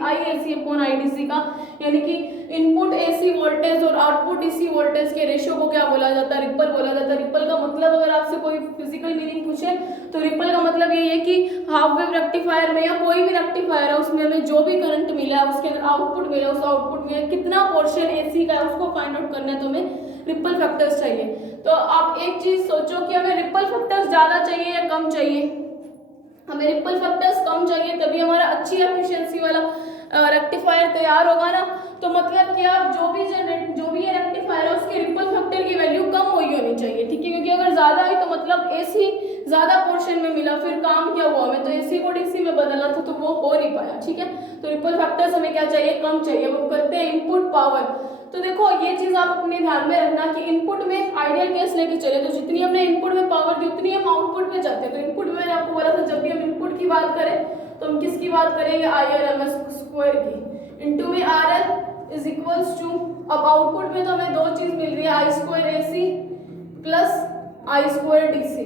आई एसी अपॉन आई डीसी का, यानी कि इनपुट एसी वोल्टेज और आउटपुट डीसी वोल्टेज के रेशियो को क्या बोला जाता है, रिपल बोला जाता है। रिपल का मतलब अगर आपसे कोई फिजिकल मीनिंग पूछे तो रिपल का मतलब ये है कि हाफ वेव रेक्टिफायर में या कोई भी रेक्टिफायर है उसमें हमें जो भी करंट मिला है उसके अंदर आउटपुट मिला है, उस आउटपुट में कितना पोर्शन एसी का है उसको फाइंड आउट करना है, तो हमें रिपल फैक्टर्स चाहिए। तो आप एक चीज सोचो कि हमें रिपल फैक्टर्स ज्यादा चाहिए या कम चाहिए। हमें रिपल फैक्टर्स कम चाहिए, तभी हमारा अच्छी एफिशिएंसी वाला रेक्टिफायर तैयार होगा ना। तो मतलब कि आप जो भी ये रेक्टिफायर है उसके रिपल फैक्टर की वैल्यू कम हुई होनी चाहिए, ठीक है। क्योंकि अगर ज्यादा है तो मतलब एसी ज्यादा पोर्शन में मिला, फिर काम क्या हुआ, हमें तो एसी को डीसी में बदलना था तो वो हो नहीं पाया, ठीक है। तो रिपल फैक्टर्स हमें क्या चाहिए, कम चाहिए। वो करते हैं इनपुट पावर। तो देखो ये चीज आप अपने ध्यान में रखना कि इनपुट में आइडियल केस लेके चले तो जितनी हमने इनपुट में पावर दी उतनी हम आउटपुट में जाते हैं। तो इनपुट में मैंने आपको बोला था जब भी हम इनपुट की बात करें तो हम किसकी बात करेंगे, IRMS स्क्वायर की, इनटू में RL इज इक्वल्स टू, अब आउटपुट में तो हमें दो चीज मिल रही है, आई square AC plus I square DC,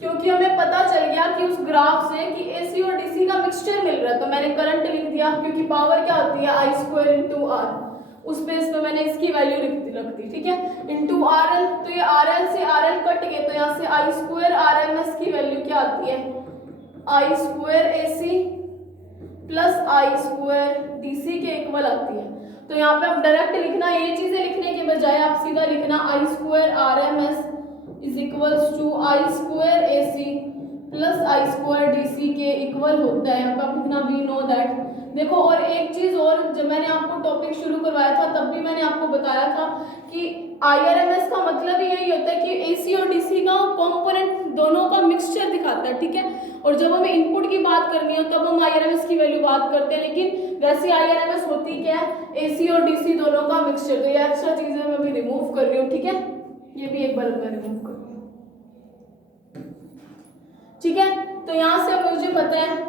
क्योंकि हमें पता चल गया कि उस ग्राफ से कि AC और DC का मिक्सचर मिल रहा है। तो मैंने करंट लिख दिया, क्योंकि पावर क्या होती है आई स्क्वायर इंटू आर, उस बेस पे मैंने इसकी वैल्यू रख दी, ठीक है, इंटू RL। तो ये RL से RL कट गए तो यहाँ से आई स्क्वायर RMS की वैल्यू क्या आती है, आई square AC plus I square DC के इक्वल आती है। तो यहाँ पे आप डायरेक्ट लिखना, ये चीजें लिखने के बजाय आप सीधा लिखना I square RMS is equals to I square AC plus I square DC के इक्वल होता है। यहाँ पे आप लिखना वी नो दैट। देखो और एक चीज और, जब मैंने आपको टॉपिक शुरू करवाया था तब भी मैंने आपको बताया था कि IRMS का मतलब ही यही होता है कि AC और DC का कंपोनेंट दोनों का मिक्सचर दिखाता है, ठीक है। और जब हमें इनपुट की बात करनी हो तब हम IRMS की वैल्यू बात करते हैं, लेकिन वैसे IRMS होती क्या है, AC और DC दोनों का मिक्सचर। तो ये एक्स्ट्रा चीजें मैं भी रिमूव कर रही हूँ, ठीक है, ये भी एक बार मैं रिमूव कर रही हूँ, ठीक है। तो यहाँ से मुझे पता है,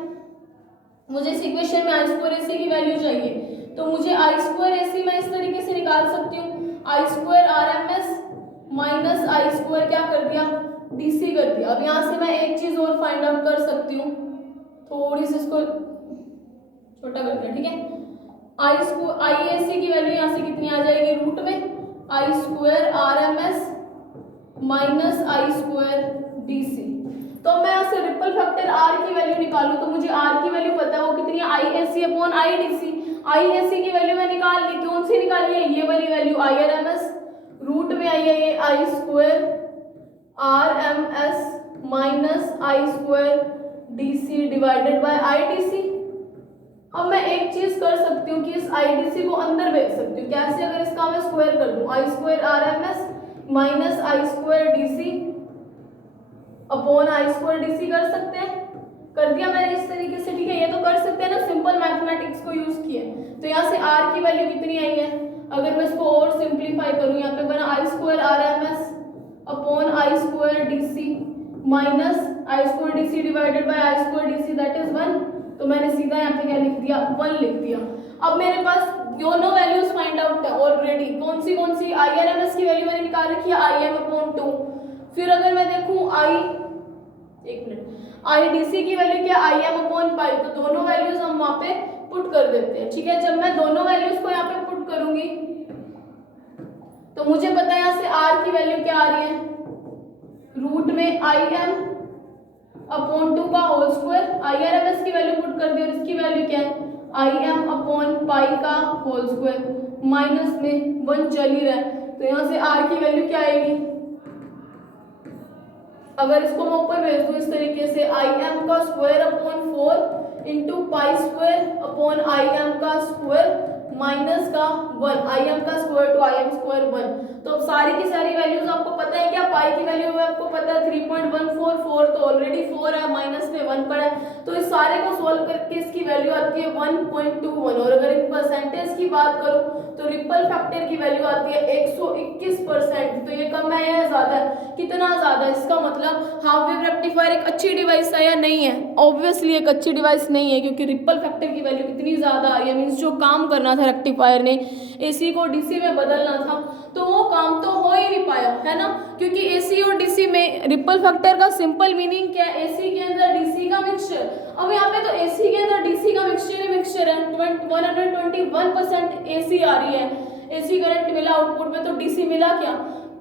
मुझे इस इक्वेशन में आई स्क्वायर AC की वैल्यू चाहिए, तो मुझे आई स्क्वायर AC मैं इस तरीके से निकाल सकती हूँ, आई square RMS minus I square क्या कर दिया, DC कर दिया। अब यहाँ से मैं एक चीज और फाइंड आउट कर सकती हूँ, थोड़ी सी इसको छोटा कर दिया, ठीक है। आई AC की वैल्यू यहाँ से कितनी आ जाएगी, रूट में आई square RMS minus I square DC। तो मैं यहाँ से रिपल फैक्टर R की वैल्यू निकालूं तो मुझे R की वैल्यू पता है वो कितनी है, IAC अपॉन IDC। IAC की वैल्यू मैं निकाल ली, कौन सी निकाली है, ये वाली वैल्यू IRMS, रूट में आई है ये I square RMS minus I square DC divided by IDC। अब मैं एक चीज कर सकती हूँ कि इस IDC को अंदर भेज सकती हूँ, कैसे, अगर इसका मैं स्क्वायर कर दूं, I square RMS minus I square D C upon I square D C कर सकते हैं, कर दिया मैंने इस तरीके से, ठीक है। ये तो कर सकते हैं ना, सिंपल मैथमेटिक्स को यूज किए। तो यहाँ से आर की वैल्यू कितनी आई है, अगर मैं इसको और सिंप्लीफाई करूँ, यहाँ पे बना I square R M S upon I square D C minus I square D C divided by I square D C that is 1। तो मैंने सीधा यहाँ पे क्या लिख दिया, 1 लिख दिया। अब मेरे पास दोनों वैल्यूज फाइंड आउट है ऑलरेडी। कौन सी आई आर एम एस की वैल्यू मैंने निकाल रखी है, आई एम अपॉन 2। फिर अगर मैं देखूँ आई डी सी की वैल्यू क्या, आई एम अपॉन पाई। तो दोनों वैल्यूज हम वहाँ पे पुट कर देते हैं, ठीक है। जब मैं दोनों वैल्यूज को यहाँ पे पुट करूंगी तो मुझे पता है यहाँ से आर की वैल्यू क्या आ रही है, रूट में आई एम अपॉन 2 का whole square. I R M S की वैल्यू पुट कर दी और इसकी वैल्यू क्या है, आई एम अपॉन पाई का होल स्क्वायर माइनस में 1 चल ही रहा है। तो यहाँ से आर की वैल्यू क्या आएगी, अगर इसको मैं ऊपर भेज दूं इस तरीके से, आई एम का square upon 4 into pi square upon I M का स्क्वायर माइनस का 1, आई एम का square to I M square 1। तो अब सारी की सारी वैल्यूज आपको पता है क्या, पाई की वैल्यू में आपको पता है 3.144, तो ऑलरेडी 4 है, माइनस में 1 पड़ा है। तो इस सारे को सोल्व करके इसकी वैल्यू आती है 1.21। और अगर इन परसेंटेज की बात करूं तो रिपल फैक्टर की वैल्यू आती है 121%। तो ये कम है या ज्यादा है, कितना ज्यादा है, इसका मतलब हाफ वेव रेक्टिफायर एक अच्छी डिवाइस है या नहीं है, ऑब्वियसली एक अच्छी डिवाइस नहीं है, क्योंकि रिपल फैक्टर की वैल्यू कितनी ज्यादा आ रही है। मींस जो काम करना था रेक्टिफायर ने, एसी को डीसी में बदलना था, तो वो काम तो हो ही नहीं पाया, है ना। क्योंकि एसी और डीसी में रिपल फैक्टर का सिंपल मीनिंग क्या है, एसी के अंदर डीसी का मिक्सचर। अब यहाँ पे तो एसी के अंदर डीसी का मिक्सचर है, 121% एसी आ रही है, एसी करंट मिला आउटपुट में, तो डीसी मिला क्या।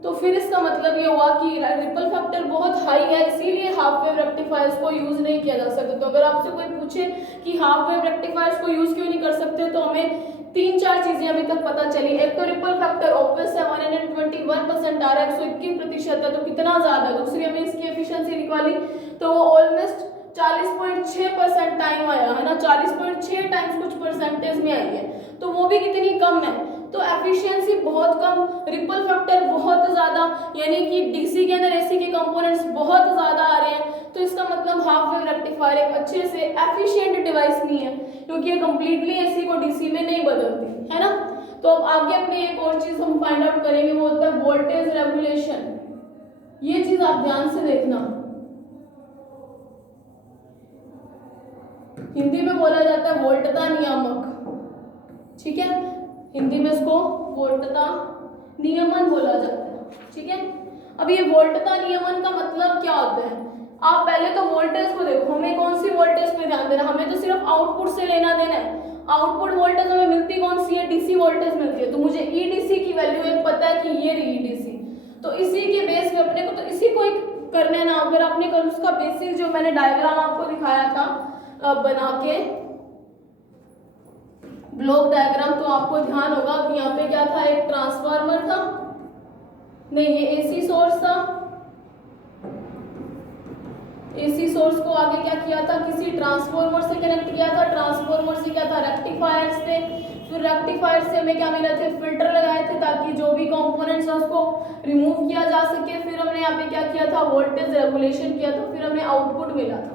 तो फिर इसका मतलब ये हुआ कि रिपल फैक्टर बहुत हाई है, इसीलिए हाफ वेव रेक्टिफायर्स को यूज नहीं किया जा सकता। तो अगर आपसे कोई पूछे कि हाफ वेव रेक्टिफायर्स को यूज क्यों नहीं कर सकते, तो हमें 3-4 चीजें अभी तक पता चली। एक तो रिपल फैक्टर ऑब्वियस है, 121% आ रहा है, 121% है, तो कितना ज्यादा। दूसरी हमने इसकी एफिशिएंसी निकाली तो वो ऑलमोस्ट 40.6% टाइम आया है ना, 40.6 टाइम्स कुछ परसेंटेज में आई है, तो वो भी कितनी कम है। तो एफिशिएंसी बहुत कम, रिपल फैक्टर बहुत ज्यादा, यानी कि डीसी के अंदर एसी के कंपोनेंट्स बहुत ज्यादा आ रहे हैं। तो इसका मतलब हाफ वेव रेक्टिफायर एक अच्छे से एफिशिएंट डिवाइस नहीं है, क्योंकि ये कंप्लीटली एसी को डीसी में नहीं बदलती, है ना। तो अब आगे अपनी एक और चीज हम फाइंड आउट करेंगे, वो होता है वोल्टेज रेगुलेशन। ये चीज आप ध्यान से देखना, हिंदी में बोला जाता है वोल्टता नियामक, ठीक है, हिंदी में इसको वोल्टता नियमन बोला जाता है, ठीक है। अब ये वोल्टता नियमन का मतलब क्या होता है, आप पहले तो वोल्टेज को देखो, हमें कौन सी वोल्टेज पे ध्यान देना, हमें तो सिर्फ आउटपुट से लेना देना है। आउटपुट वोल्टेज हमें मिलती कौन सी है, डीसी वोल्टेज मिलती है। तो मुझे ईडीसी की वैल्यू एक पता है कि ये रही ईडीसी, तो इसी के बेस पे अपने को तो इसी को करना है ना। अगर आपने कर उसका बेसिक जो मैंने डायग्राम आपको दिखाया था बना के ब्लॉक डायग्राम, तो आपको ध्यान होगा कि यहाँ पे क्या था, एक ट्रांसफार्मर था, नहीं ये एसी सोर्स था, एसी सोर्स को आगे क्या किया था, किसी ट्रांसफार्मर से कनेक्ट किया था, ट्रांसफार्मर से क्या था, रेक्टिफायर्स थे, फिर रेक्टिफायर से हमें क्या मिला थे, फिल्टर लगाए थे ताकि जो भी कंपोनेंट्स है उसको रिमूव किया जा सके। फिर हमने यहाँ पे क्या किया था, वोल्टेज रेगुलेशन किया था, फिर हमें आउटपुट मिला था,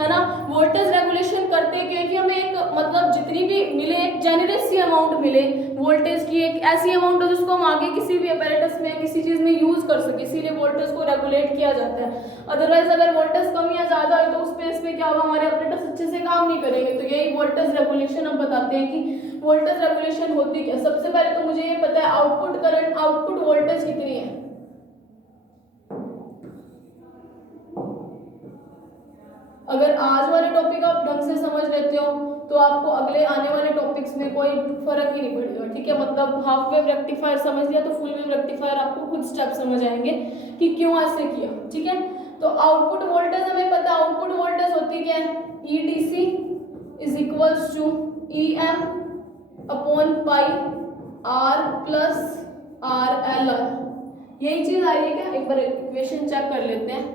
है ना। वोल्टेज रेगुलेशन करते क्योंकि हमें एक मतलब जितनी भी मिले एक जेनरस सी अमाउंट मिले वोल्टेज की, एक ऐसी अमाउंट हो जिसको हम आगे किसी भी अपैरेटस में किसी चीज में यूज कर सके, इसीलिए वोल्टेज को रेगुलेट किया जाता है। अदरवाइज अगर वोल्टेज कम या ज्यादा हो तो उस स्पेस पे क्या होगा, हमारे अपैरेटस अच्छे से काम नहीं करेंगे। तो यही वोल्टेज रेगुलेशन हम बताते हैं कि वोल्टेज रेगुलेशन होती क्या। सबसे पहले तो मुझे ये पता है आउटपुट करंट, आउटपुट वोल्टेज कितनी है। अगर आज वाले टॉपिक आप ढंग से समझ लेते हो तो आपको अगले आने वाले टॉपिक्स में कोई फर्क ही नहीं पड़ेगा, ठीक है। मतलब हाफ वेव रेक्टिफायर समझ लिया तो फुल वेव रेक्टिफायर आपको खुद स्टेप समझ आएंगे कि क्यों ऐसे किया, ठीक है। तो आउटपुट वोल्टेज हमें पता है, आउटपुट वोल्टेज होती क्या है, EDC is equals to EM upon pi R plus RL। यही चीज आ रही है क्या, एक बार इक्वेशन चेक कर लेते हैं।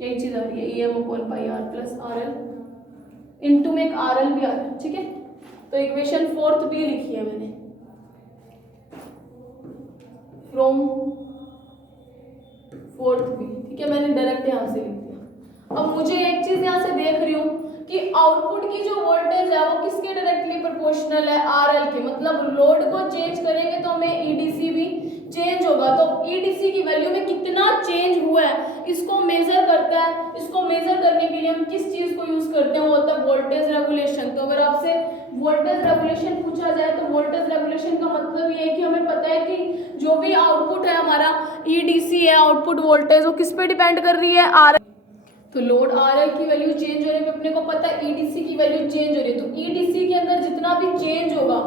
यही चीज आ रही है, EM upon pi R plus RL, into में एक RL भी आ रहा है, ठीक है। तो इक्वेशन 4th भी लिखी है मैंने, फ्रॉम फोर्थ भी, ठीक है, मैंने डायरेक्ट यहाँ से लिख दिया। अब मुझे एक चीज यहाँ से देख रही हूँ कि आउटपुट की जो वोल्टेज है वो किसके डायरेक्टली प्रोपोर्शनल है, आरएल के, मतलब लोड को चेंज करेंगे तो हमें ईडीसी भी चेंज होगा। तो ईडीसी की वैल्यू में कितना चेंज हुआ है इसको मेजर करता है। इसको मेजर करने के लिए हम किस चीज को यूज करते हैं, वो होता है वोल्टेज रेगुलेशन। तो अगर आपसे वोल्टेज रेगुलेशन पूछा जाए तो वोल्टेज रेगुलेशन का मतलब ये है कि हमें पता है कि जो भी आउटपुट है हमारा ईडीसी है, आउटपुट वोल्टेज, वो किस पे डिपेंड कर रही है, आर। तो लोड आरएल की वैल्यू चेंज होने पे अपने को पता है ईडीसी की वैल्यू चेंज हो रही है। तो ईडीसी के अंदर जितना भी चेंज होगा,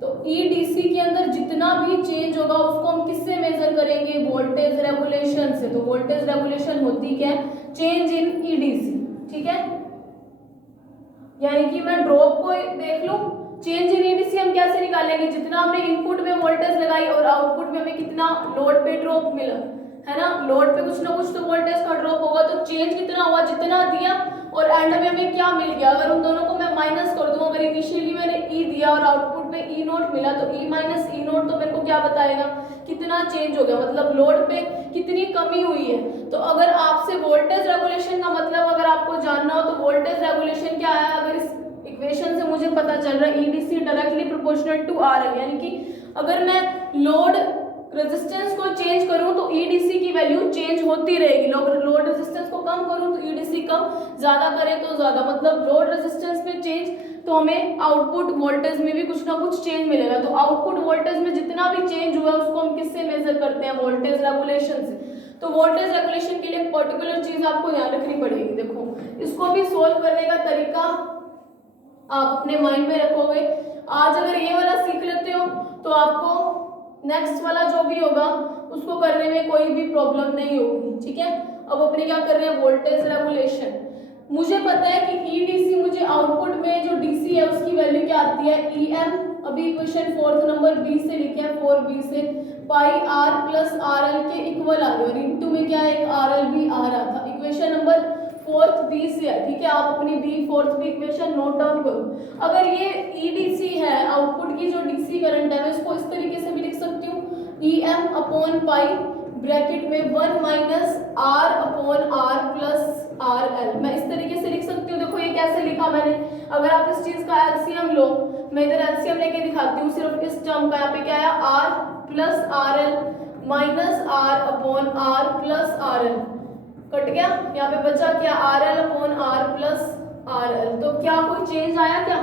तो ईडीसी के अंदर जितना भी चेंज होगा उसको हम किससे मेजर करेंगे, वोल्टेज रेगुलेशन से। तो वोल्टेज रेगुलेशन होती क्या है, चेंज इन ईडीसी, ठीक है। यानी कि मैं ड्रॉप को देख लूं, चेंज इन ईडीसी हम कैसे निकालेंगे, जितना हमने इनपुट में वोल्टेज लगाई और आउटपुट में हमें कितना लोड पे ड्रॉप मिला, है ना। लोड पे कुछ ना कुछ तो वोल्टेज का ड्रॉप होगा, तो चेंज कितना हुआ, जितना दिया और एंड में हमें क्या मिल गया। अगर उन दोनों को मैं माइनस कर दूं, अगर इनिशियली मैंने ई दिया और आउटपुट में ई नोट मिला, तो ई माइनस ई नोट तो मेरे को क्या बताएगा, कितना चेंज हो गया, मतलब लोड पे कितनी कमी हुई है। तो अगर आपसे वोल्टेज रेगुलेशन का मतलब अगर आपको जानना हो तो वोल्टेज रेगुलेशन क्या है, अगर इस इक्वेशन से मुझे पता चल रहा है EDC directly proportional to RL, यानी कि अगर मैं लोड रेजिस्टेंस को चेंज करूं तो ईडीसी की वैल्यू चेंज होती रहेगी। लोड रेजिस्टेंस को कम करूं तो ईडीसी कम, ज्यादा करें तो ज्यादा, मतलब लोड रेजिस्टेंस में चेंज तो हमें आउटपुट वोल्टेज में भी कुछ ना कुछ चेंज मिलेगा। तो आउटपुट वोल्टेज में जितना भी चेंज हुआ उसको हम किससे मेजर करते हैं, वोल्टेज रेगुलेशन से। तो वोल्टेज रेगुलेशन के लिए पर्टिकुलर चीज आपको ध्यान रखनी पड़ेगी। देखो, इसको भी सोल्व करने का तरीका आप अपने माइंड में रखोगे। आज अगर ये वाला सीख लेते हो तो आपको नेक्स्ट वाला जो भी होगा उसको करने में कोई भी प्रॉब्लम नहीं होगी, ठीक है। अब अपने क्या कर रहे हैं, वोल्टेज रेगुलेशन। मुझे पता है कि ईडीसी, मुझे आउटपुट में जो डीसी है उसकी वैल्यू क्या आती है, ईएम। अभी इक्वेशन फोर्थ नंबर बी से लिखे हैं, 4b से पाई आर प्लस आर एल के इक्वल आ रही है और इनटू में क्या है, एक आर एल भी आ रहा था। इक्वेशन नंबर फोर्थ बी से है, ठीक है। आप अपनी B fourth B equation note down करो। अगर ये ईडीसी है, आउटपुट की जो डीसी करंट है, मैं इसको इस तरीके से भी लिख सकती हूँ, ईएम अपॉन पाई ब्रैकेट में 1 minus R upon R plus R L, मैं इस तरीके से लिख सकती हूँ। देखो ये कैसे लिखा मैंने, अगर आप इस चीज का एलसीएम लो, मैं इधर एलसीएम लेके दिखाती हूँ, सिर्फ इस टर्म का, यहाँ पे क्या है, R plus R L minus R upon R plus R L, cut गया, यहाँ पे बचा क्या, R L upon R plus R L. तो क्या कोई चेंज आया क्या,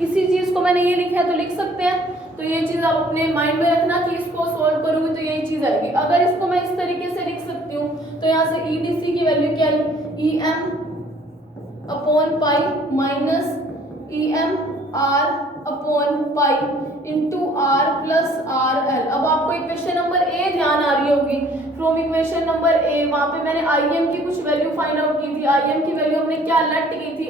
इसी चीज को मैंने ये लिखा है तो लिख सकते हैं। तो ये चीज आप अपने माइंड में रखना कि इसको सोल्व करूंगी तो यही चीज आएगी। अगर इसको मैं इस तरीके से लिख सकती हूँ तो यहाँ से ईडीसी की वैल्यू क्या है, EM upon pi minus EM R upon pi into R plus R L. अब आपको इक्वेशन नंबर ए ध्यान आ रही होगी, फ्रॉम इक्वेशन नंबर ए, वहां पे मैंने आईएम की कुछ वैल्यू फाइंड आउट की थी। आईएम की वैल्यू हमने क्या लेट की थी,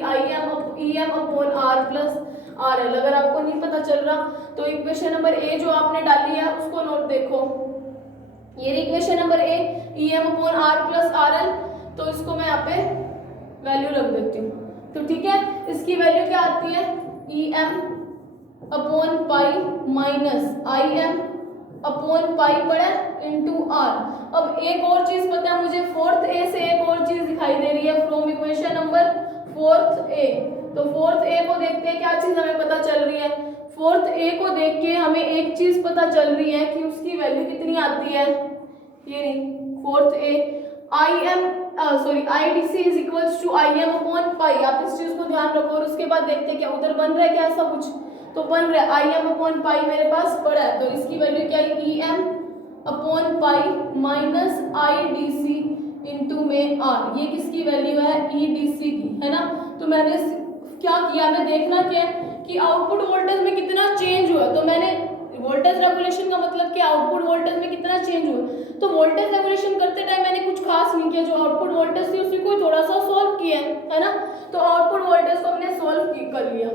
EM upon R plus R L. अगर आपको नहीं पता चल रहा तो इक्वेशन नंबर ए जो आपने डाली है उसको नोट देखो, ये equation number A, EM upon R plus R L. तो इसको मैं यहाँ पे वैल्यू रख देती हूँ, तो ठीक है। इसकी वैल्यू क्या आती है, EM upon pi minus IM upon pi पड़ा इंटू आर। अब एक और चीज पता है मुझे, फोर्थ ए से एक और चीज दिखाई दे रही है, फ्रॉम इक्वेशन नंबर फोर्थ ए। तो फोर्थ ए को देखते हैं क्या चीज हमें पता चल रही है। फोर्थ ए को देख के हमें एक चीज पता चल रही है कि उसकी वैल्यू कितनी आती है, ये नहीं, fourth A, IDC is equals to IM upon pi. आप इस चीज को ध्यान रखो और उसके बाद देखते हैं क्या उधर बन रहा है क्या ऐसा कुछ, तो बन रहा है आईएम अपॉन पाई मेरे पास पड़ा है। तो इसकी वैल्यू क्या है, EM upon pi minus IDC into में आर। ये किसकी वैल्यू है, ईडीसी की, है ना। तो मैंने क्या किया, हमें देखना क्या है कि आउटपुट वोल्टेज में कितना चेंज हुआ। तो मैंने वोल्टेज रेगुलेशन का मतलब कि आउटपुट वोल्टेज में कितना चेंज हुआ, तो वोल्टेज रेगुलेशन करते टाइम मैंने कुछ खास नहीं किया, जो आउटपुट वोल्टेज थी उसी को थोड़ा सा सॉल्व किया है ना। तो आउटपुट वोल्टेज को हमने सॉल्व कर लिया।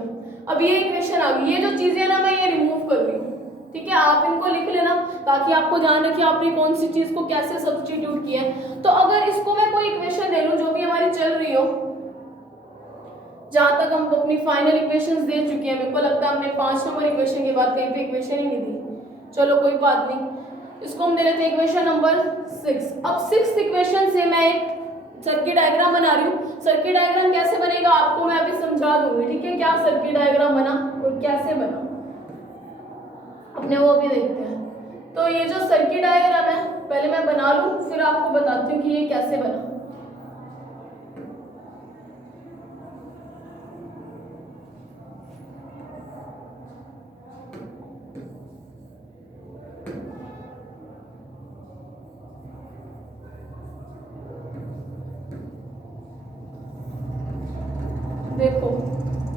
अब ये इक्वेशन आ गई, ये जो चीजें ना मैं ये रिमूव कर रही हूँ, ठीक है। आप इनको लिख लेना ताकि आपको ध्यान रखिए आपने कौन सी चीज को कैसे सब्स्टिट्यूट किया है। तो अगर इसको मैं कोई इक्वेशन दे लूँ जो भी हमारी चल रही हो, जहां तक हम अपनी फाइनल इक्वेशंस दे चुके हैं, मेरे को लगता है हमने 5 नंबर इक्वेशन के बाद कहीं पे इक्वेशन ही नहीं दी, चलो कोई बात नहीं। इसको हम दे लेते हैं इक्वेशन नंबर 6। अब 6th इक्वेशन से मैं एक सर्किट डायग्राम बना रही हूँ। सर्किट डायग्राम कैसे बनेगा आपको मैं अभी समझा दूंगी, ठीक है, क्या सर्किट डायग्राम बना और कैसे बना अपने वो भी देखते हैं। तो ये जो सर्किट डायग्राम है पहले मैं बना लूँ, फिर आपको बताती हूँ कि ये कैसे बना। देखो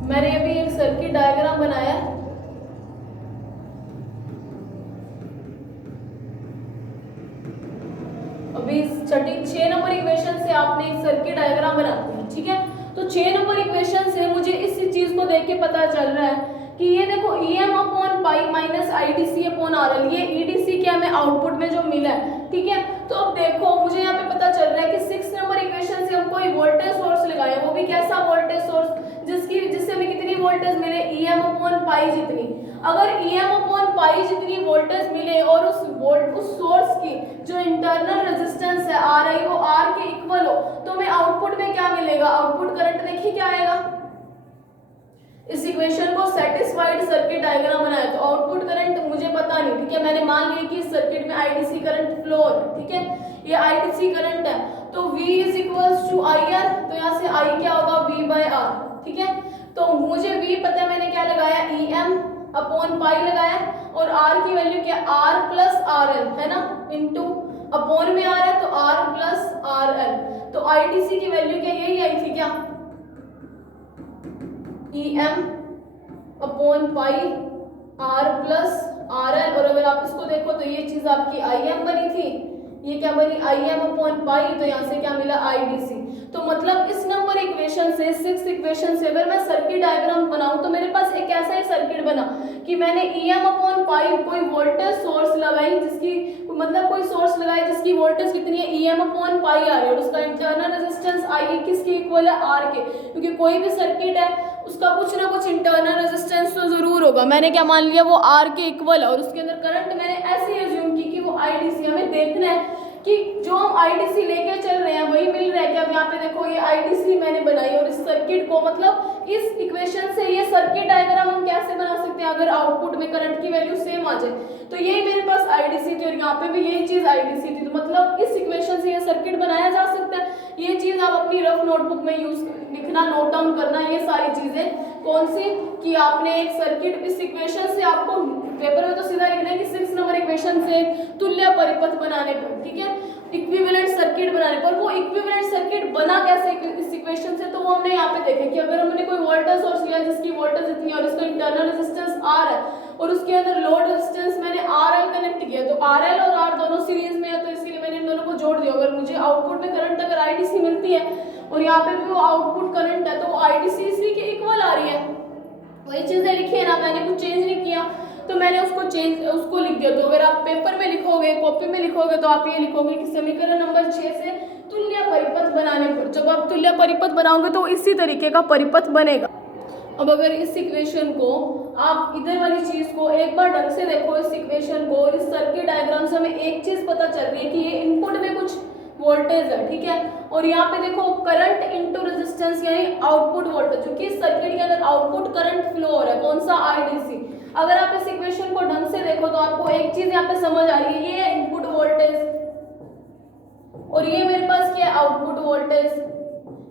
मैंने अभी एक सर्किट डायग्राम बनाया है। अभी 6 नंबर इक्वेशन से आपने एक सर्किट डायग्राम बनाती है, ठीक है। तो 6 नंबर इक्वेशन से मुझे इस चीज को देख के पता चल रहा है कि ये देखो EM upon pi minus IDC upon RL, ये EDC क्या हमें आउटपुट में जो मिला है, ठीक है। तो अब देखो मुझे यहाँ पे पता चल रहा है कि 6 नंबर इक्वेशन से हम कोई वोल्टेज सोर्स लगाए, वो भी कैसा वोल्टेज सोर्स जिससे हमें कितनी वोल्टेज मिले, EM अपॉन पाई जितनी। अगर EM अपॉन पाई जितनी वोल्टेज मिले और उस सोर्स की जो इंटरनल रेजिस्टेंस है RI वो R के इक्वल हो, तो हमें आउटपुट में क्या मिलेगा, आउटपुट करंट देखिए क्या आएगा। इस इक्वेशन को सेटिस्फाइड सर्किट डायग्राम बनाया तो आउटपुट करंट मुझे पता नहीं, ठीक है। मैंने मान लिया कि इस सर्किट में IDC करंट फ्लो हो रहा है, ठीक है, ये IDC करंट है। तो V is equals to IR, तो यहाँ से I क्या होगा V बाय R, ठीक है। तो मुझे V पता है, मैंने क्या लगाया EM अपॉन पाई लगाया और R की वैल्यू क्या R प्लस RL है ना, इनटू अपॉन में आ रहा है तो R प्लस RL। तो IDC की वैल्यू क्या यही आई थी क्या, EM upon pi R plus RL। और अगर आप इसको देखो तो ये चीज आपकी IM बनी थी, ये क्या बनी IM अपॉन पाई, तो यहाँ से क्या मिला IDC। तो मतलब इस नंबर इक्वेशन से 6 इक्वेशन से अगर मैं सर्किट डायग्राम बनाऊं तो मेरे पास एक ऐसा ही सर्किट बना कि मैंने EM अपॉन पाई कोई वोल्टेज सोर्स लगाई जिसकी मतलब कोई सोर्स लगाई जिसकी वोल्टेज कितनी है EM अपॉन पाई आ रही है और उसका इंटरनल रेजिस्टेंस I किसके इक्वल है R के, क्योंकि कोई भी सर्किट है उसका कुछ ना कुछ इंटरनल रेजिस्टेंस तो जरूर होगा। मैंने क्या मान लिया, वो R के इक्वल है और उसके अंदर करंट मैंने ऐसे एज्यूम की कि वो IDC। हमें देखना है कि जो हम IDC लेके चल रहे हैं वही मिल रहा है क्या। अब यहाँ पे देखो ये IDC मैंने बनाई और इस सर्किट को मतलब इस इक्वेशन से ये सर्किट डायग्राम हम कैसे बना सकते हैं, अगर आउटपुट में करंट की वैल्यू सेम आ जाए। तो यही मेरे पास IDC थी और यहाँ पे भी यही चीज IDC थी, तो मतलब इस इक्वेशन से ये सर्किट बनाया जा सकता है। ये चीज आप अपनी रफ नोटबुक में यूज लिखना, नोट डाउन करना, ये सारी चीजें कौन सी कि आपने एक सर्किट इस इक्वेशन से आपको पेपर में तो सीधा लिखना है कि 6 नंबर इक्वेशन से तुल्य परिपथ बनाने पर, ठीक है, इक्विवेलेंट सर्किट बनाने पर। वो इक्विवेलेंट सर्किट बना कैसे इस इक्वेशन से, तो वो हमने यहाँ पे देखे कि अगर हमने कोई वोल्टेज सोर्स लिया जिसकी वोल्टेज इतनी और इसका इंटरनल रेजिस्टेंस R है और उसके अंदर लोड रेजिस्टेंस मैंने RL कनेक्ट किया, तो RL और R दोनों सीरीज में है तो इसलिए मैंने इन दोनों को जोड़ दिया। अगर मुझे आउटपुट में करंट अगर IDC मिलती है और यहाँ पे भी वो आउटपुट करंट है तो वो IDC इसी के इक्वल आ रही है, वही चीजें लिखी है ना, मैंने कुछ चेंज नहीं किया। तो मैंने उसको लिख दिया। तो अगर आप पेपर में लिखोगे, कॉपी में लिखोगे तो आप ये लिखोगे कि समीकरण नंबर 6 से तुल्य परिपथ बनाने पर, जब आप तुल्य परिपथ बनाओगे तो इसी तरीके का परिपथ बनेगा। अब अगर इस इक्वेशन को आप इधर वाली चीज को एक बार ढंग से देखो, इस इक्वेशन को और इस सर्किट डायग्राम से हमें एक चीज पता चल रही है कि ये इनपुट में कुछ वोल्टेज है, ठीक है, और यहाँ पे देखो करंट इनटू रेजिस्टेंस यानी आउटपुट वोल्टेज, क्योंकि इस सर्किट के अंदर आउटपुट करंट फ्लो हो रहा है, कौन सा IDC। अगर आप इस इक्वेशन को ढंग से देखो तो आपको एक चीज यहाँ पे समझ आ रही है, ये है इनपुट वोल्टेज और ये मेरे पास क्या है आउटपुट वोल्टेज,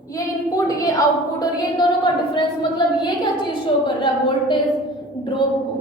ये इनपुट ये आउटपुट और ये इन दोनों का डिफरेंस, मतलब ये क्या चीज शो कर रहा है, वोल्टेज ड्रॉप को,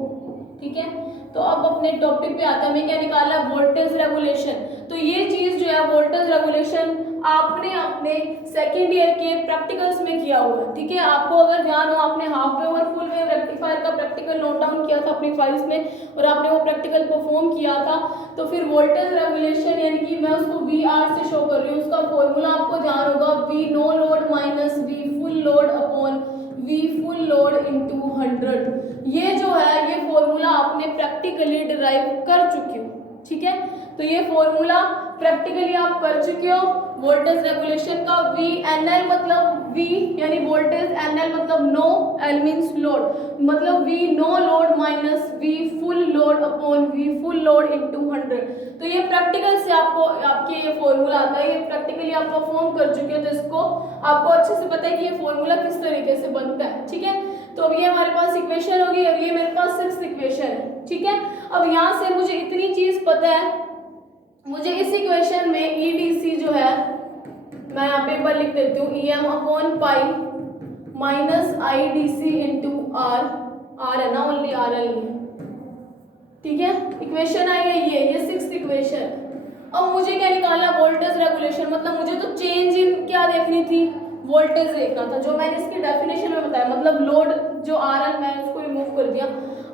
ठीक है। तो अब अपने टॉपिक पे आते हैं, हमें क्या निकालना है, वोल्टेज रेगुलेशन। तो ये चीज जो है वोल्टेज रेगुलेशन आपने अपने सेकेंड ईयर के प्रैक्टिकल्स में किया हुआ है, ठीक है। आपको अगर ध्यान हो, आपने हाफ वेव और फुल वेव रेक्टिफायर का प्रैक्टिकल नोट डाउन किया था अपनी फाइल्स में और आपने वो प्रैक्टिकल परफॉर्म किया था। तो फिर वोल्टेज रेगुलेशन यानी कि मैं उसको VR से शो कर रही हूँ, उसका फॉर्मूला आपको ध्यान होगा, V no load minus V full load upon V full load into 100। ये जो है ये फॉर्मूला आपने प्रैक्टिकली डिराइव कर चुके हो, ठीक है। तो ये फॉर्मूला प्रैक्टिकली आप कर चुके हो वोल्टेज रेगुलेशन का। VNL मतलब V यानी वोल्टेज, NL मतलब नो, L मीन्स लोड, मतलब V no load minus V full load upon V full load into 100। तो ये प्रैक्टिकल से आपको आपके ये फॉर्मूला आता है, ये प्रैक्टिकली आप परफॉर्म कर चुके हो तो इसको आपको अच्छे से पता है कि ये फॉर्मूला किस तरीके से बनता है, ठीक है। तो अब ये हमारे पास इक्वेशन होगी, अब ये मेरे पास 6th इक्वेशन है, ठीक है। अब यहाँ से मुझे इतनी चीज पता है, मुझे इस इक्वेशन में EDC जो है मैं यहाँ पे एक बार लिख देती हूँ, EM upon pi minus IDC into R, R है ना, ओनली RL नहीं है, ठीक है। इक्वेशन आई है ये 6th इक्वेशन। अब मुझे क्या निकालना, वोल्टेज रेगुलेशन, मतलब मुझे तो चेंज इन क्या देखनी थी, वोल्टेज देखना था, जो मैंने इसकी डेफिनेशन में बताया, मतलब लोड जो RL मैंने उसको रिमूव कर दिया,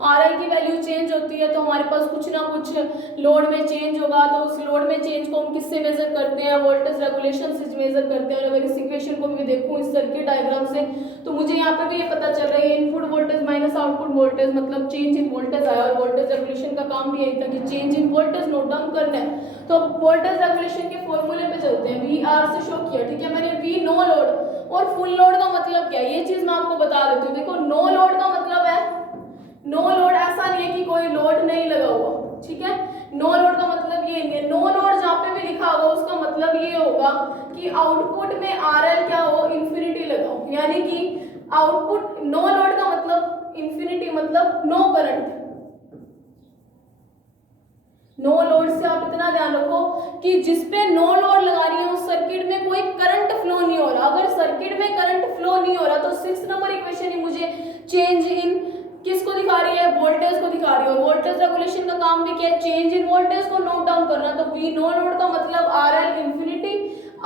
RL की वैल्यू चेंज होती है तो हमारे पास कुछ ना कुछ लोड में चेंज होगा, तो उस लोड में चेंज को हम किससे मेजर करते हैं, वोल्टेज रेगुलेशन से मेजर करते हैं। और अगर इस इक्वेशन को भी देखूं इस सर्किट डायग्राम से, तो मुझे यहाँ पे भी ये पता चल रहा है input voltage minus output voltage, मतलब चेंज इन वोल्टेज आया, और वोल्टेज रेगुलेशन का काम भी यही था कि change in voltage note down करना है। तो वोल्टेज रेगुलेशन के फॉर्मूले पे चलते हैं, VR से शो किया, ठीक है। मैंने V नो लोड और फुल लोड का मतलब क्या है, ये चीज मैं आपको बता देती हूँ। देखो नो लोड का मतलब है, नो लोड ऐसा नहीं है कि कोई लोड नहीं लगा हुआ, ठीक है। नो लोड का मतलब ये नहीं है, नो लोड जहाँ पे भी लिखा होगा उसका मतलब ये होगा कि आउटपुट में RL क्या हो, इंफिनिटी लगाओ, यानी कि आउटपुट नो लोड का मतलब इंफिनिटी, मतलब नो करंट। नो लोड से आप इतना ध्यान रखो कि जिसपे नो लोड लगा रही है उस सर्किट में कोई करंट फ्लो नहीं हो रहा। अगर सर्किट में करंट फ्लो नहीं हो रहा तो 6 नंबर इक्वेशन ही मुझे चेंज इन किसको दिखा रही है, वोल्टेज को दिखा रही है। और वोल्टेज रेगुलेशन का काम भी क्या है, चेंज इन वोल्टेज को नोट डाउन करना। तो V नो लोड का मतलब RL इंफिनिटी,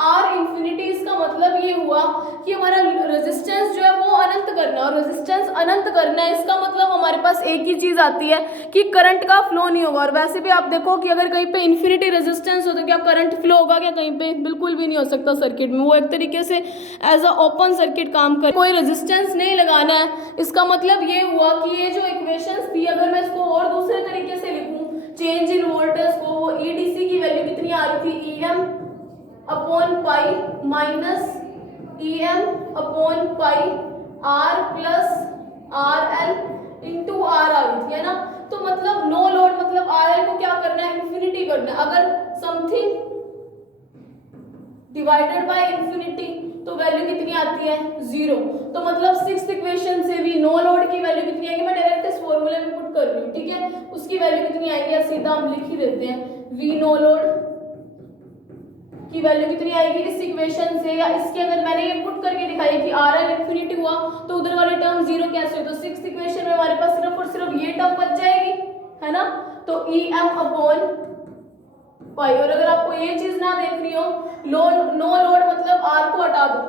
R इंफिनिटी, इसका मतलब ये हुआ कि हमारा रेजिस्टेंस जो है वो अनंत करना, और रेजिस्टेंस अनंत करना है, इसका मतलब हमारे पास एक ही चीज आती है कि करंट का फ्लो नहीं होगा। और वैसे भी आप देखो कि अगर कहीं पे इंफिनिटी रेजिस्टेंस हो तो क्या करंट फ्लो होगा क्या, कहीं पे बिल्कुल भी नहीं हो सकता सर्किट में, वो एक तरीके से एज अ ओपन सर्किट काम करे, कोई रेजिस्टेंस नहीं लगाना है। इसका मतलब ये हुआ कि ये जो इक्वेशंस थी, अगर मैं इसको और दूसरे तरीके से लिखूं, चेंज इन वोल्टेज को, वो EDC की वैल्यू कितनी आ रही थी, EM upon pi minus EM upon pi R plus RL into R आ रही थी, है ना। तो मतलब नो लोड मतलब RL को क्या करना है, इंफिनिटी करना है। अगर समथिंग डिवाइडेड बाय इंफिनिटी तो वैल्यू कितनी आती है, 0। तो मतलब 6th इक्वेशन से भी नो लोड की वैल्यू कितनी आएगी, मैं डायरेक्ट इस फॉर्मूले में पुट कर रही हूँ, ठीक है। उसकी वैल्यू कितनी आएगी, या सीधा हम लिख ही देते हैं, V नो लोड की वैल्यू कितनी आएगी इस इक्वेशन से, या इसके अगर मैंने ये पुट करके दिखाई कि RL इंफिनिटी हुआ तो उधर वाली टर्म 0 कैसे हो, तो 6th इक्वेशन में हमारे पास सिर्फ और सिर्फ ये टर्म बच जाएगी, है ना। तो EM अपॉन पाई, और अगर आपको ये चीज ना देखनी हो, नो लोड मतलब R को हटा दो,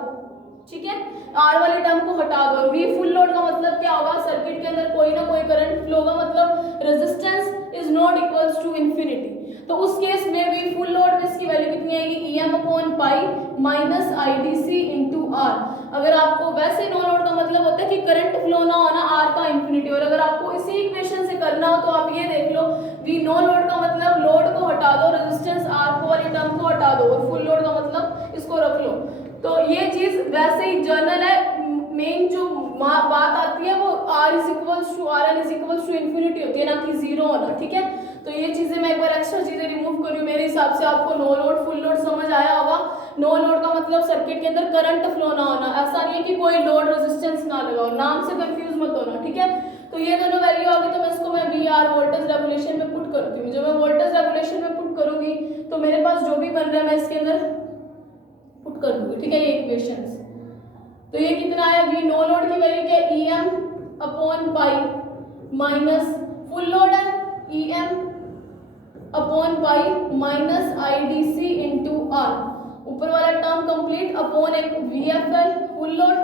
ठीक है, R वाली टर्म को हटा दो। V फुल लोड का मतलब क्या होगा, सर्किट के अंदर कोई ना कोई करंट फ्लो होगा, मतलब resistance is not equals to infinity. तो उस केस में V फुल लोड में इसकी वैल्यू कितनी आएगी, EM upon pi minus IDC into R। अगर आपको वैसे नो लोड का मतलब होता है कि करंट फ्लो ना होना, R का इंफिनिटी। और अगर आपको इसी इक्वेशन से करना हो तो आप ये देख लो, V नो लोड का मतलब लोड को हटा दो, रेजिस्टेंस R को वाली टर्म को हटा दो, और फुल लोड का मतलब इसको रख लो। तो ये चीज वैसे ही जर्नल है, मेन जो बात आती है वो R is equals to RL is equals to infinity होती है, ना कि 0 होना, ठीक है। तो ये चीजें मैं एक बार एक्स्ट्रा चीजें रिमूव कर रही हूँ। मेरे हिसाब से आपको नो लोड फुल लोड समझ आया होगा। नो लोड का मतलब सर्किट के अंदर करंट फ्लो ना होना, ऐसा नहीं है कि कोई लोड रेजिस्टेंस ना लगाओ, नाम से कंफ्यूज मत होना, ठीक है। तो ये दोनों वैल्यू आ गई, तो मैं इसको मैं VR वोल्टेज रेगुलेशन में पुट करती हूँ। जब मैं वोल्टेज रेगुलेशन में पुट करूंगी तो मेरे पास जो भी बन रहा है मैं इसके अंदर पुट कर दूंगी, ठीक है, ये इक्वेशंस। तो ये कितना आया, V नो लोड की वैल्यू क्या है, EM upon pi minus full load है EM upon pi minus IDC into R, ऊपर वाला टर्म कंप्लीट अपॉन एक VFL फुल लोड,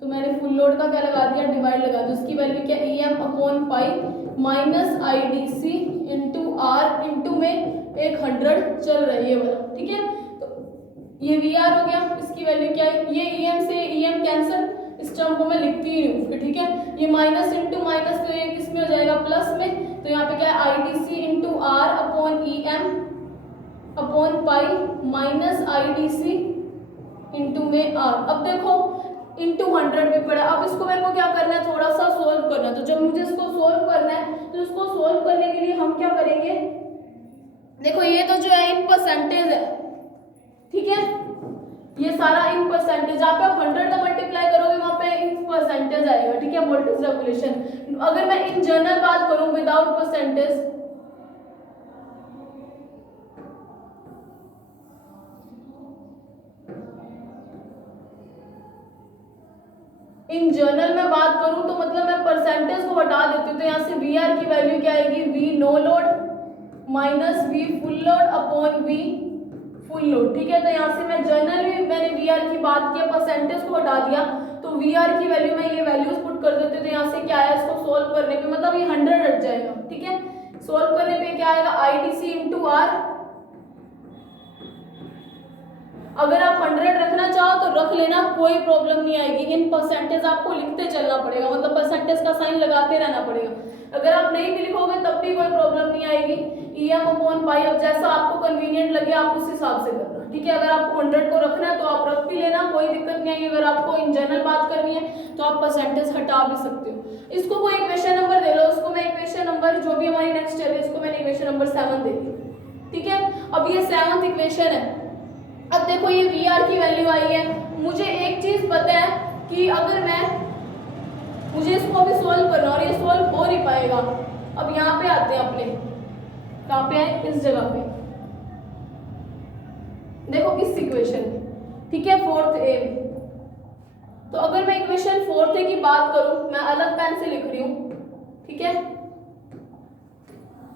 तो मैंने फुल लोड का क्या लगा दिया, डिवाइड लगा दिया, उसकी वैल्यू क्या, EM upon pi minus IDC into R into में 100 चल रही है वाला, ठीक है। ये VR हो गया, इसकी वैल्यू क्या है, ये EM से EM कैंसिल, इस टर्म को मैं लिखती ही हूँ, ठीक है। ये माइनस इंटू माइनस, तो ये किस में हो जाएगा, प्लस में। तो यहाँ पे क्या है, IDC into R upon EM upon pi minus IDC into में आर। अब देखो इंटू 100 भी पड़ा। अब इसको मेरे को क्या करना है, थोड़ा सा सोल्व करना है। तो जब मुझे इसको सोल्व करना है तो इसको सोल्व करने के लिए हम क्या करेंगे, देखो ये तो जो है इन परसेंटेज है, ठीक है, ये सारा इन परसेंटेज, जहाँ पे आप 100 का मल्टीप्लाई करोगे वहां पे इन परसेंटेज आएगा, ठीक है, वोल्टेज रेगुलेशन। अगर मैं इन जनरल बात करूं विदाउट परसेंटेज, इन जनरल में बात करूं तो मतलब मैं परसेंटेज को हटा देती हूँ, तो यहाँ से वी आर की वैल्यू क्या आएगी, V no load minus V full load upon V full load, ठीक है। तो यहाँ से मैं जनरल में मैंने वी आर की बात किया, परसेंटेज को हटा दिया, तो वी आर की वैल्यू में ये वैल्यूज पुट कर देते, तो यहाँ से क्या है, इसको सोल्व करने पे मतलब ये 100 हट जाएगा, ठीक है। सोल्व करने पे क्या आएगा, I D C into R. अगर आप 100 रखना चाहो तो रख लेना, कोई प्रॉब्लम नहीं आएगी। इन परसेंटेज आपको लिखते चलना पड़ेगा, मतलब परसेंटेज का साइन लगाते रहना पड़ेगा। अगर आप नहीं भी लिखोगे तब भी कोई प्रॉब्लम नहीं आएगी। ई एम अपॉन पाई, अब जैसा आपको कन्वीनियंट लगे आप उस हिसाब से करना, ठीक है। अगर आपको 100 को रखना है तो आप रख भी लेना, कोई दिक्कत नहीं आएगी। अगर आपको इन जनरल बात करनी है तो आप परसेंटेज हटा भी सकते हो। इसको कोई इक्वेशन नंबर दे लो, उसको मैं इक्वेशन नंबर जो भी हमारी नेक्स्ट चल रही है इसको मैंने इक्वेशन नंबर 7 दे दी, ठीक है। अब ये 7th इक्वेशन है। अब देखो ये वी आर की वैल्यू आई है, मुझे एक चीज पता है कि अगर मुझे इसको भी सोल्व करना और ये सोल्व हो नहीं पाएगा। अब यहाँ पे आते हैं अपने, कहाँ पे आए, इस जगह पे, देखो इस इक्वेशन में, ठीक है, 4th ए में। तो अगर मैं इक्वेशन 4th ए की बात करूं, मैं अलग पेन से लिख रही हूं, ठीक है,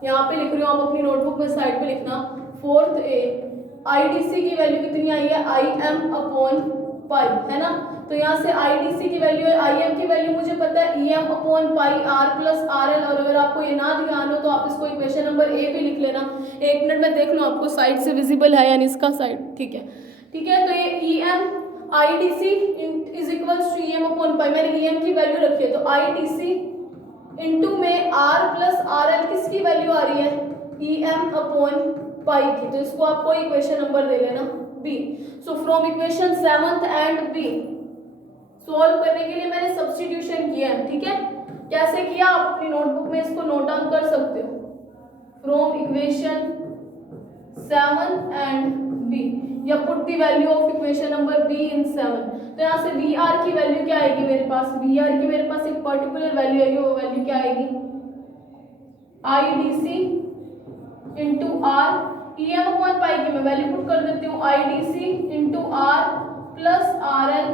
यहाँ पे लिख रही हूँ, आप अपनी नोटबुक में साइड पे लिखना। 4th ए, आईडीसी की वैल्यू कितनी आई है, आई एम अपॉन पाई, है ना। तो यहाँ से आईडीसी की वैल्यू है, आई एम की वैल्यू मुझे पता है E M upon pi R plus R L. और अगर आपको ये ना ध्यान हो तो आप इसको इक्वेशन नंबर ए भी लिख लेना। 1 मिनट में देख लो आपको साइड से विजिबल है यानी इसका साइड, ठीक है, ठीक है। तो ये E M I D C is equals to E M upon pi, मैंने ई एम की वैल्यू रखी है, तो आई डी सी इंटू में आर प्लस आर एल किसकी वैल्यू आ रही है, ई एम अपॉन पाई की। तो इसको आपको इक्वेशन नंबर दे लेना B. So from equation 7th and B solve करने के लिए मैंने सब्स्टिट्यूशन किया है, ठीक है। कैसे किया आप अपनी नोटबुक में इसको नोट डाउन कर सकते हो। फ्रॉम इक्वेशन 7 एंड बी, या put the value of equation number be in 7। तो यहाँ से वी आर की वैल्यू क्या आएगी मेरे पास, वी आर की मेरे पास एक पर्टिकुलर वैल्यू आएगी, वो वैल्यू क्या आएगी, I D C into R, E M upon pi की मैं वैल्यू पुट कर देती हूँ, I D C into R plus R L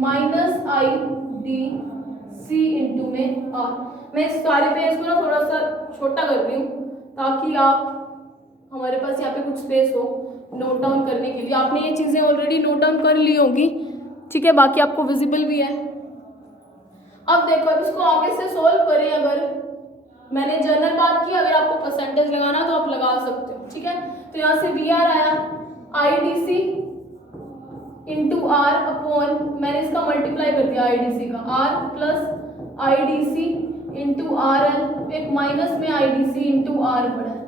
minus I D C into में आर। मैं इस सारे पेज को ना थोड़ा सा छोटा कर रही हूँ ताकि आप, हमारे पास यहाँ पे कुछ स्पेस हो नोट डाउन करने के लिए। आपने ये चीज़ें ऑलरेडी नोट डाउन कर ली होगी, ठीक है, बाकी आपको विजिबल भी है। अब देखो, अब इसको आगे से सोल्व करें। अगर मैंने जनरल बात की, अगर आपको परसेंटेज लगाना तो आप लगा सकते हो, ठीक है। तो यहाँ से वी आर आया, I D C into R upon, मैंने इसका मल्टीप्लाई कर दिया आई डी सी का, R plus I D C into R L, एक माइनस में I D C into R पड़ा है,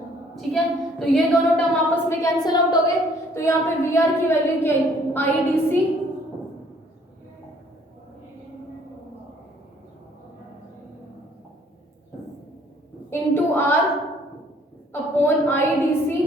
ठीक है। तो ये दोनों टर्म आपस में कैंसिल आउट हो गए। तो यहाँ पे वी आर की वैल्यू क्या है, I D C into R upon I D C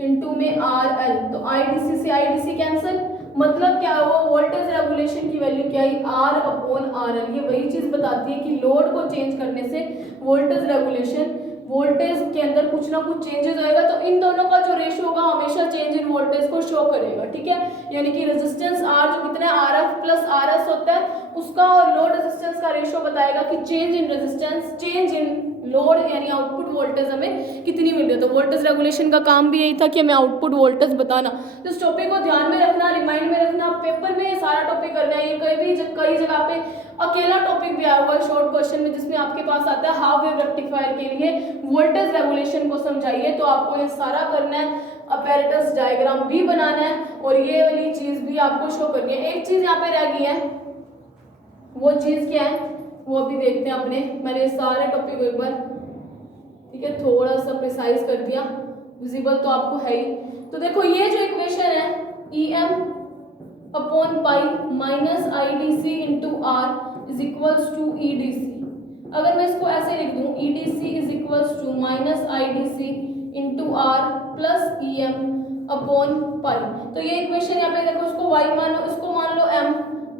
into में आर एल। तो आई डी सी से आई डी सी कैंसिल, मतलब क्या हुआ, वोल्टेज रेगुलेशन की वैल्यू क्या है, आर अपॉन आर एल। ये वही चीज बताती है कि लोड को चेंज करने से वोल्टेज रेगुलेशन, वोल्टेज के अंदर कुछ ना कुछ चेंजेस होएगा। तो इन दोनों का जो रेशियो होगा हमेशा चेंज इन वोल्टेज को शो करेगा, ठीक है। यानी कि रेजिस्टेंस आर जो कितना है, R F plus R S होता है, उसका और लोड रेजिस्टेंस का रेशियो बताएगा कि change in resistance, change in load यानी आउटपुट वोल्टेज हमें कितनी मिल रही है। तो वोल्टेज रेगुलेशन का काम भी यही था कि हमें आउटपुट वोल्टेज बताना। तो इस टॉपिक को ध्यान में रखना, रिमाइंड में रखना, पेपर में सारा टॉपिक करना है। ये कई जगह पे अकेला टॉपिक भी आया हुआ है शॉर्ट क्वेश्चन में, जिसमें आपके पास आता है हाफ वेव रेक्टिफायर के लिए वोल्टेज रेगुलेशन को समझाइए। तो आपको ये सारा करना है, अपैरेटस डायग्राम भी बनाना है और ये वाली चीज भी आपको शो करनी है। एक चीज यहाँ पे रह गई है, वो चीज क्या है वो अभी देखते हैं अपने। मैंने सारे टॉपिक को एक बार, ठीक है, थोड़ा सा प्रिसाइज कर दिया, विजिबल तो आपको है ही। तो देखो ये जो इक्वेशन है E M upon pi minus I D C into R is equals to E D C. अगर मैं इसको ऐसे लिख दूं, E D C is equals to minus I D C into R plus E M upon pi, तो ये equation यहाँ पे देखो, इसको y मानो, इसको मान लो m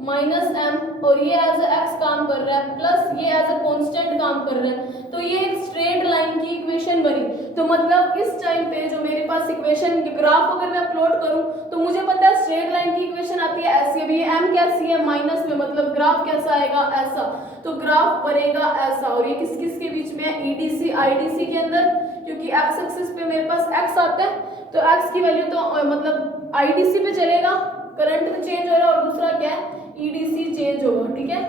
माइनस एम, और ये एज एक्स काम कर रहा है प्लस ये एज अ कांस्टेंट काम कर रहा है, तो ये एक स्ट्रेट लाइन की इक्वेशन बनी। तो मतलब इस टाइम पे जो मेरे पास इक्वेशन ग्राफ अगर मैं अपलोड करूं तो मुझे पता है स्ट्रेट लाइन की इक्वेशन आती है ऐसी, अभी ये m कैसी है माइनस में, मतलब ग्राफ कैसा आएगा ऐसा, तो ग्राफ बनेगा ऐसा। और ये किस किस के बीच में है, ईडीसी आईडीसी के अंदर, क्योंकि एक्स एक्सिस पे मेरे पास x आता है, तो x की वैल्यू तो मतलब आईडीसी पे चलेगा, करंट में चेंज हो रहा है, और दूसरा क्या है ईडीसी चेंज होगा, ठीक है।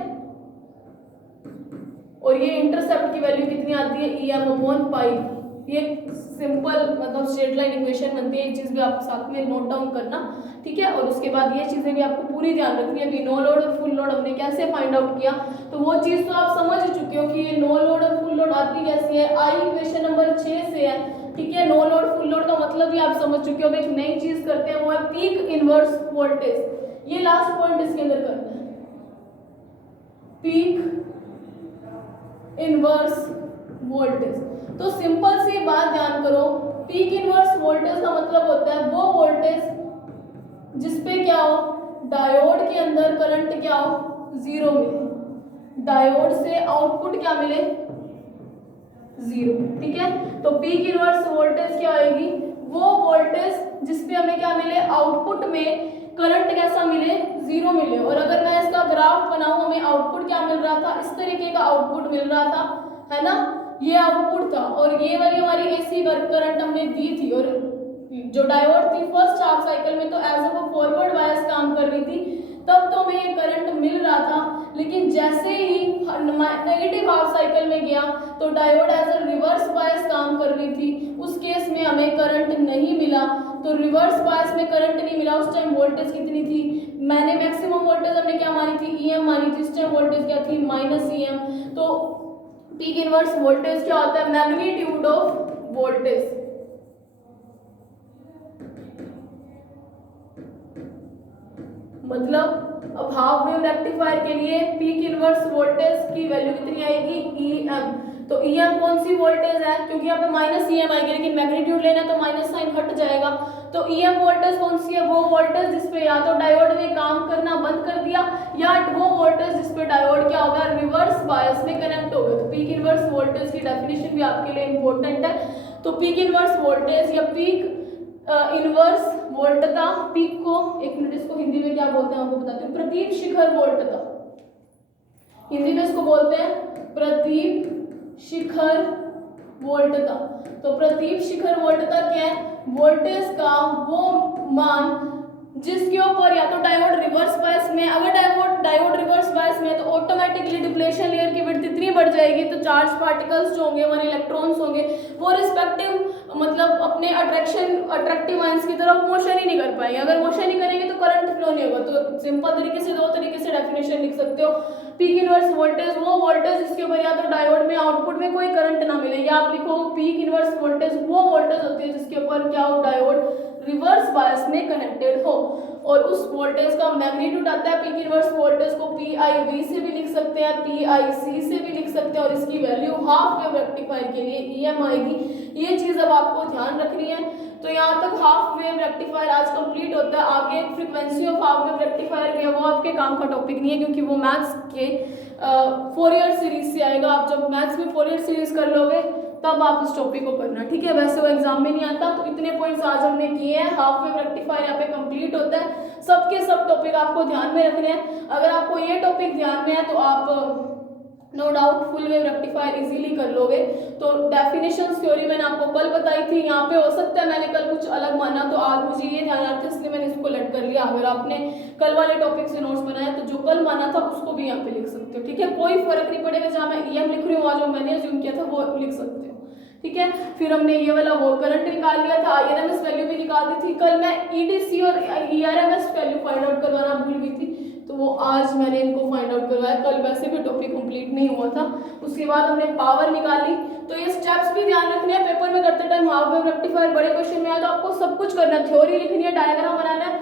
और ये इंटरसेप्ट की वैल्यू कितनी आती है, ई एम अपॉन पाई। ये सिंपल मतलब स्ट्रेट लाइन इक्वेशन बनती है, एक चीज भी आप साथ में नोट डाउन करना, ठीक है। और उसके बाद ये चीजें भी आपको पूरी ध्यान रखनी है। अभी नो लोड और फुल लोड हमने कैसे फाइंड आउट किया, तो वो चीज तो आप समझ चुके हो कि ये नो लोड और फुल लोड आती कैसी है, आई इक्वेशन नंबर 6 से है, ठीक है। नो लोड फुल लोड का मतलब भी आप समझ चुके हो। अब एक नई चीज करते हैं, वो है पीक इनवर्स वोल्टेज। ये लास्ट पॉइंट इसके अंदर करना है, पीक इनवर्स वोल्टेज। तो सिंपल सी बात ध्यान करो, पीक इनवर्स वोल्टेज का मतलब होता है वो वोल्टेज जिसपे क्या हो, डायोड के अंदर करंट क्या हो, जीरो मिले, डायोड से आउटपुट क्या मिले, जीरो, ठीक है। तो पीक इनवर्स वोल्टेज क्या आएगी, वो वोल्टेज जिसपे हमें क्या मिले, आउटपुट में करंट कैसा मिले, जीरो मिले। और अगर मैं इसका ग्राफ बनाऊं, हमें आउटपुट क्या मिल रहा था, इस तरीके का आउटपुट मिल रहा था, है ना, ये आउटपुट था, और ये वाली हमारी एसी करंट हमने दी थी। और जो डायोड थी फर्स्ट हाफ साइकिल में तो एज अ फॉरवर्ड बायस काम कर रही थी, तब तो हमें ये करंट मिल रहा था। लेकिन जैसे ही नेगेटिव हाफ साइकिल में गया तो diode as a reverse bias काम कर रही थी, उस केस में हमें करंट नहीं मिला। तो रिवर्स बायस में करंट नहीं मिला, उस टाइम वोल्टेज कितनी थी, मैंने मैक्सिमम वोल्टेज हमने क्या मानी थी, ईएम मानी थी, इस टाइम वोल्टेज क्या थी, माइनस ईएम। तो पीक इनवर्स वोल्टेज क्या होता है, मैग्नीट्यूड ऑफ वोल्टेज। मतलब अब हाफ वेव रेक्टिफायर के लिए पीक इनवर्स वोल्टेज की वैल्यू कितनी आएगी, ईएम। तो ईएम कौन सी वोल्टेज है, क्योंकि यहाँ पे माइनस ईएम आएगी, लेकिन मैग्नीट्यूड लेना तो माइनस साइन हट जाएगा। तो ईएम वोल्टेज कौन सी है, वो वोल्टेज जिसपे या तो डायोड ने काम करना बंद कर दिया, या वो वोल्टेज जिसपे डायोड क्या होगा, रिवर्स बायस में कनेक्ट होगा। तो पीक इनवर्स वोल्टेज की डेफिनेशन भी आपके लिए इंपॉर्टेंट है। तो पीक इनवर्स वोल्टेज या पीक इनवर्स वोल्टता, पीक को, एक मिनट इसको हिंदी में क्या बोलते हैं आपको बताती हूँ, प्रतीप शिखर वोल्टता, हिंदी में इसको बोलते हैं प्रतीप शिखर वोल्टता। तो प्रतीप शिखर वोल्टता क्या है, वोल्टेज का वो मान जिसके ऊपर या तो डायोड रिवर्स बायस में, अगर डायोड रिवर्स बायस में तो ऑटोमेटिकली डिप्लेशन लेयर की विड्थ इतनी बढ़ जाएगी, तो चार्ज पार्टिकल्स जो होंगे, हमारे इलेक्ट्रॉन्स होंगे, वो रिस्पेक्टिव मतलब अपने अट्रैक्टिव आयंस की तरफ मोशन ही नहीं कर पाएंगे। अगर मोशन नहीं करेंगे तो करंट फ्लो नहीं होगा। तो सिंपल तरीके से दो तरीके से डेफिनेशन लिख सकते हो, पीक इनवर्स वोल्टेज वो वोल्टेज जिसके ऊपर या तो डायोड में आउटपुट में कोई करंट ना मिले, या आप लिखो पीक इनवर्स वोल्टेज वो वोल्टेज होती है जिसके ऊपर क्या हो, डायोड रिवर्स बायस में कनेक्टेड हो, और उस वोल्टेज का मैग्नीट्यूड आता है। पीक इनवर्स वोल्टेज को PIV से भी लिख सकते हैं, PIC से भी लिख सकते हैं, और इसकी वैल्यू हाफ वेव रेक्टिफायर के लिए EM आएगी। ये चीज अब आपको ध्यान रखनी है। तो यहाँ तक हाफ वेव रेक्टिफायर आज कंप्लीट होता है। आगे frequency of half wave rectifier भी है, वो आपके काम का टॉपिक नहीं है, क्योंकि वो मैथ्स के फोरियर सीरीज से आएगा। आप जब मैथ्स में फोरियर सीरीज कर लोगे तब आप उस टॉपिक को करना, ठीक है। वैसे वो एग्जाम में नहीं आता। तो इतने पॉइंट्स आज हमने किए हैं। हाफ वेव रेक्टिफायर यहाँ पे कंप्लीट होता है। सबके सब टॉपिक आपको ध्यान में रखने हैं। अगर आपको ये टॉपिक ध्यान में है तो आप no doubt full wave rectifier easily कर लोगे। तो डेफिनेशंस थ्योरी मैंने आपको कल बताई थी, यहाँ पे हो सकता है मैंने कल कुछ अलग माना, तो आज मुझे ये ध्यान रखा था, इसलिए मैंने इसको लट कर लिया। अगर आपने कल वाले टॉपिक से नोट्स बनाया तो जो कल माना था उसको भी यहाँ पे लिख सकते हो, ठीक है। कोई फर्क नहीं पड़ेगा, जहाँ मैं EM लिख रही हूँ, जो मैंने अज्यूम किया था वो लिख सकते हो, ठीक है। फिर हमने ये वाला वो करंट निकाल लिया था, IRMS वैल्यू भी निकाल दी थी। कल मैं EDC और ERMS वैल्यू फाइंड आउट करवाना भूल गई थी, तो वो आज मैंने इनको फाइंड आउट करवाया। कल वैसे भी टॉपिक कंप्लीट नहीं हुआ था। उसके बाद हमने पावर निकाली। तो ये स्टेप्स भी ध्यान रखने हैं, पेपर में करते टाइम हाफ वेव रेक्टिफायर बड़े क्वेश्चन में आया तो आपको सब कुछ करना है। थ्योरी लिखनी है, डायग्राम बनाना है,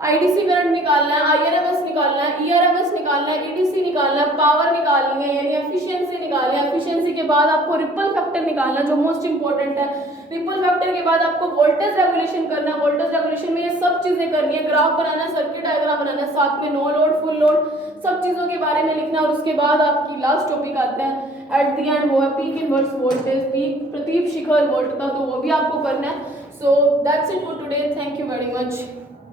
आईडीसी करंट निकालना है, आईआरएमएस निकालना है, ईआरएमएस निकालना है, ईडीसी निकालना है, पावर निकालनी है यानी एफिशिएंसी निकालनी है। एफिशिएंसी के बाद आपको रिपल फैक्टर निकालना है जो मोस्ट इंपॉर्टेंट है। रिपल फैक्टर के बाद आपको वोल्टेज रेगुलेशन करना है। वोल्टेज रेगुलेशन में ये सब चीजें करनी है, ग्राफ बनाना है, सर्किट डायग्राम बनाना है, साथ में नो लोड फुल लोड सब चीजों के बारे में लिखना है। और उसके बाद आपकी लास्ट टॉपिक आता है एट द एंड, वो है पीक इनवर्स वोल्टेज, पीक प्रतीप शिखर वोल्टता, तो वो भी आपको करना है। So that's it for today, thank you very much.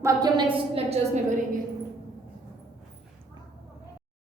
बाकी हम नेक्स्ट लेक्चर्स में करेंगे।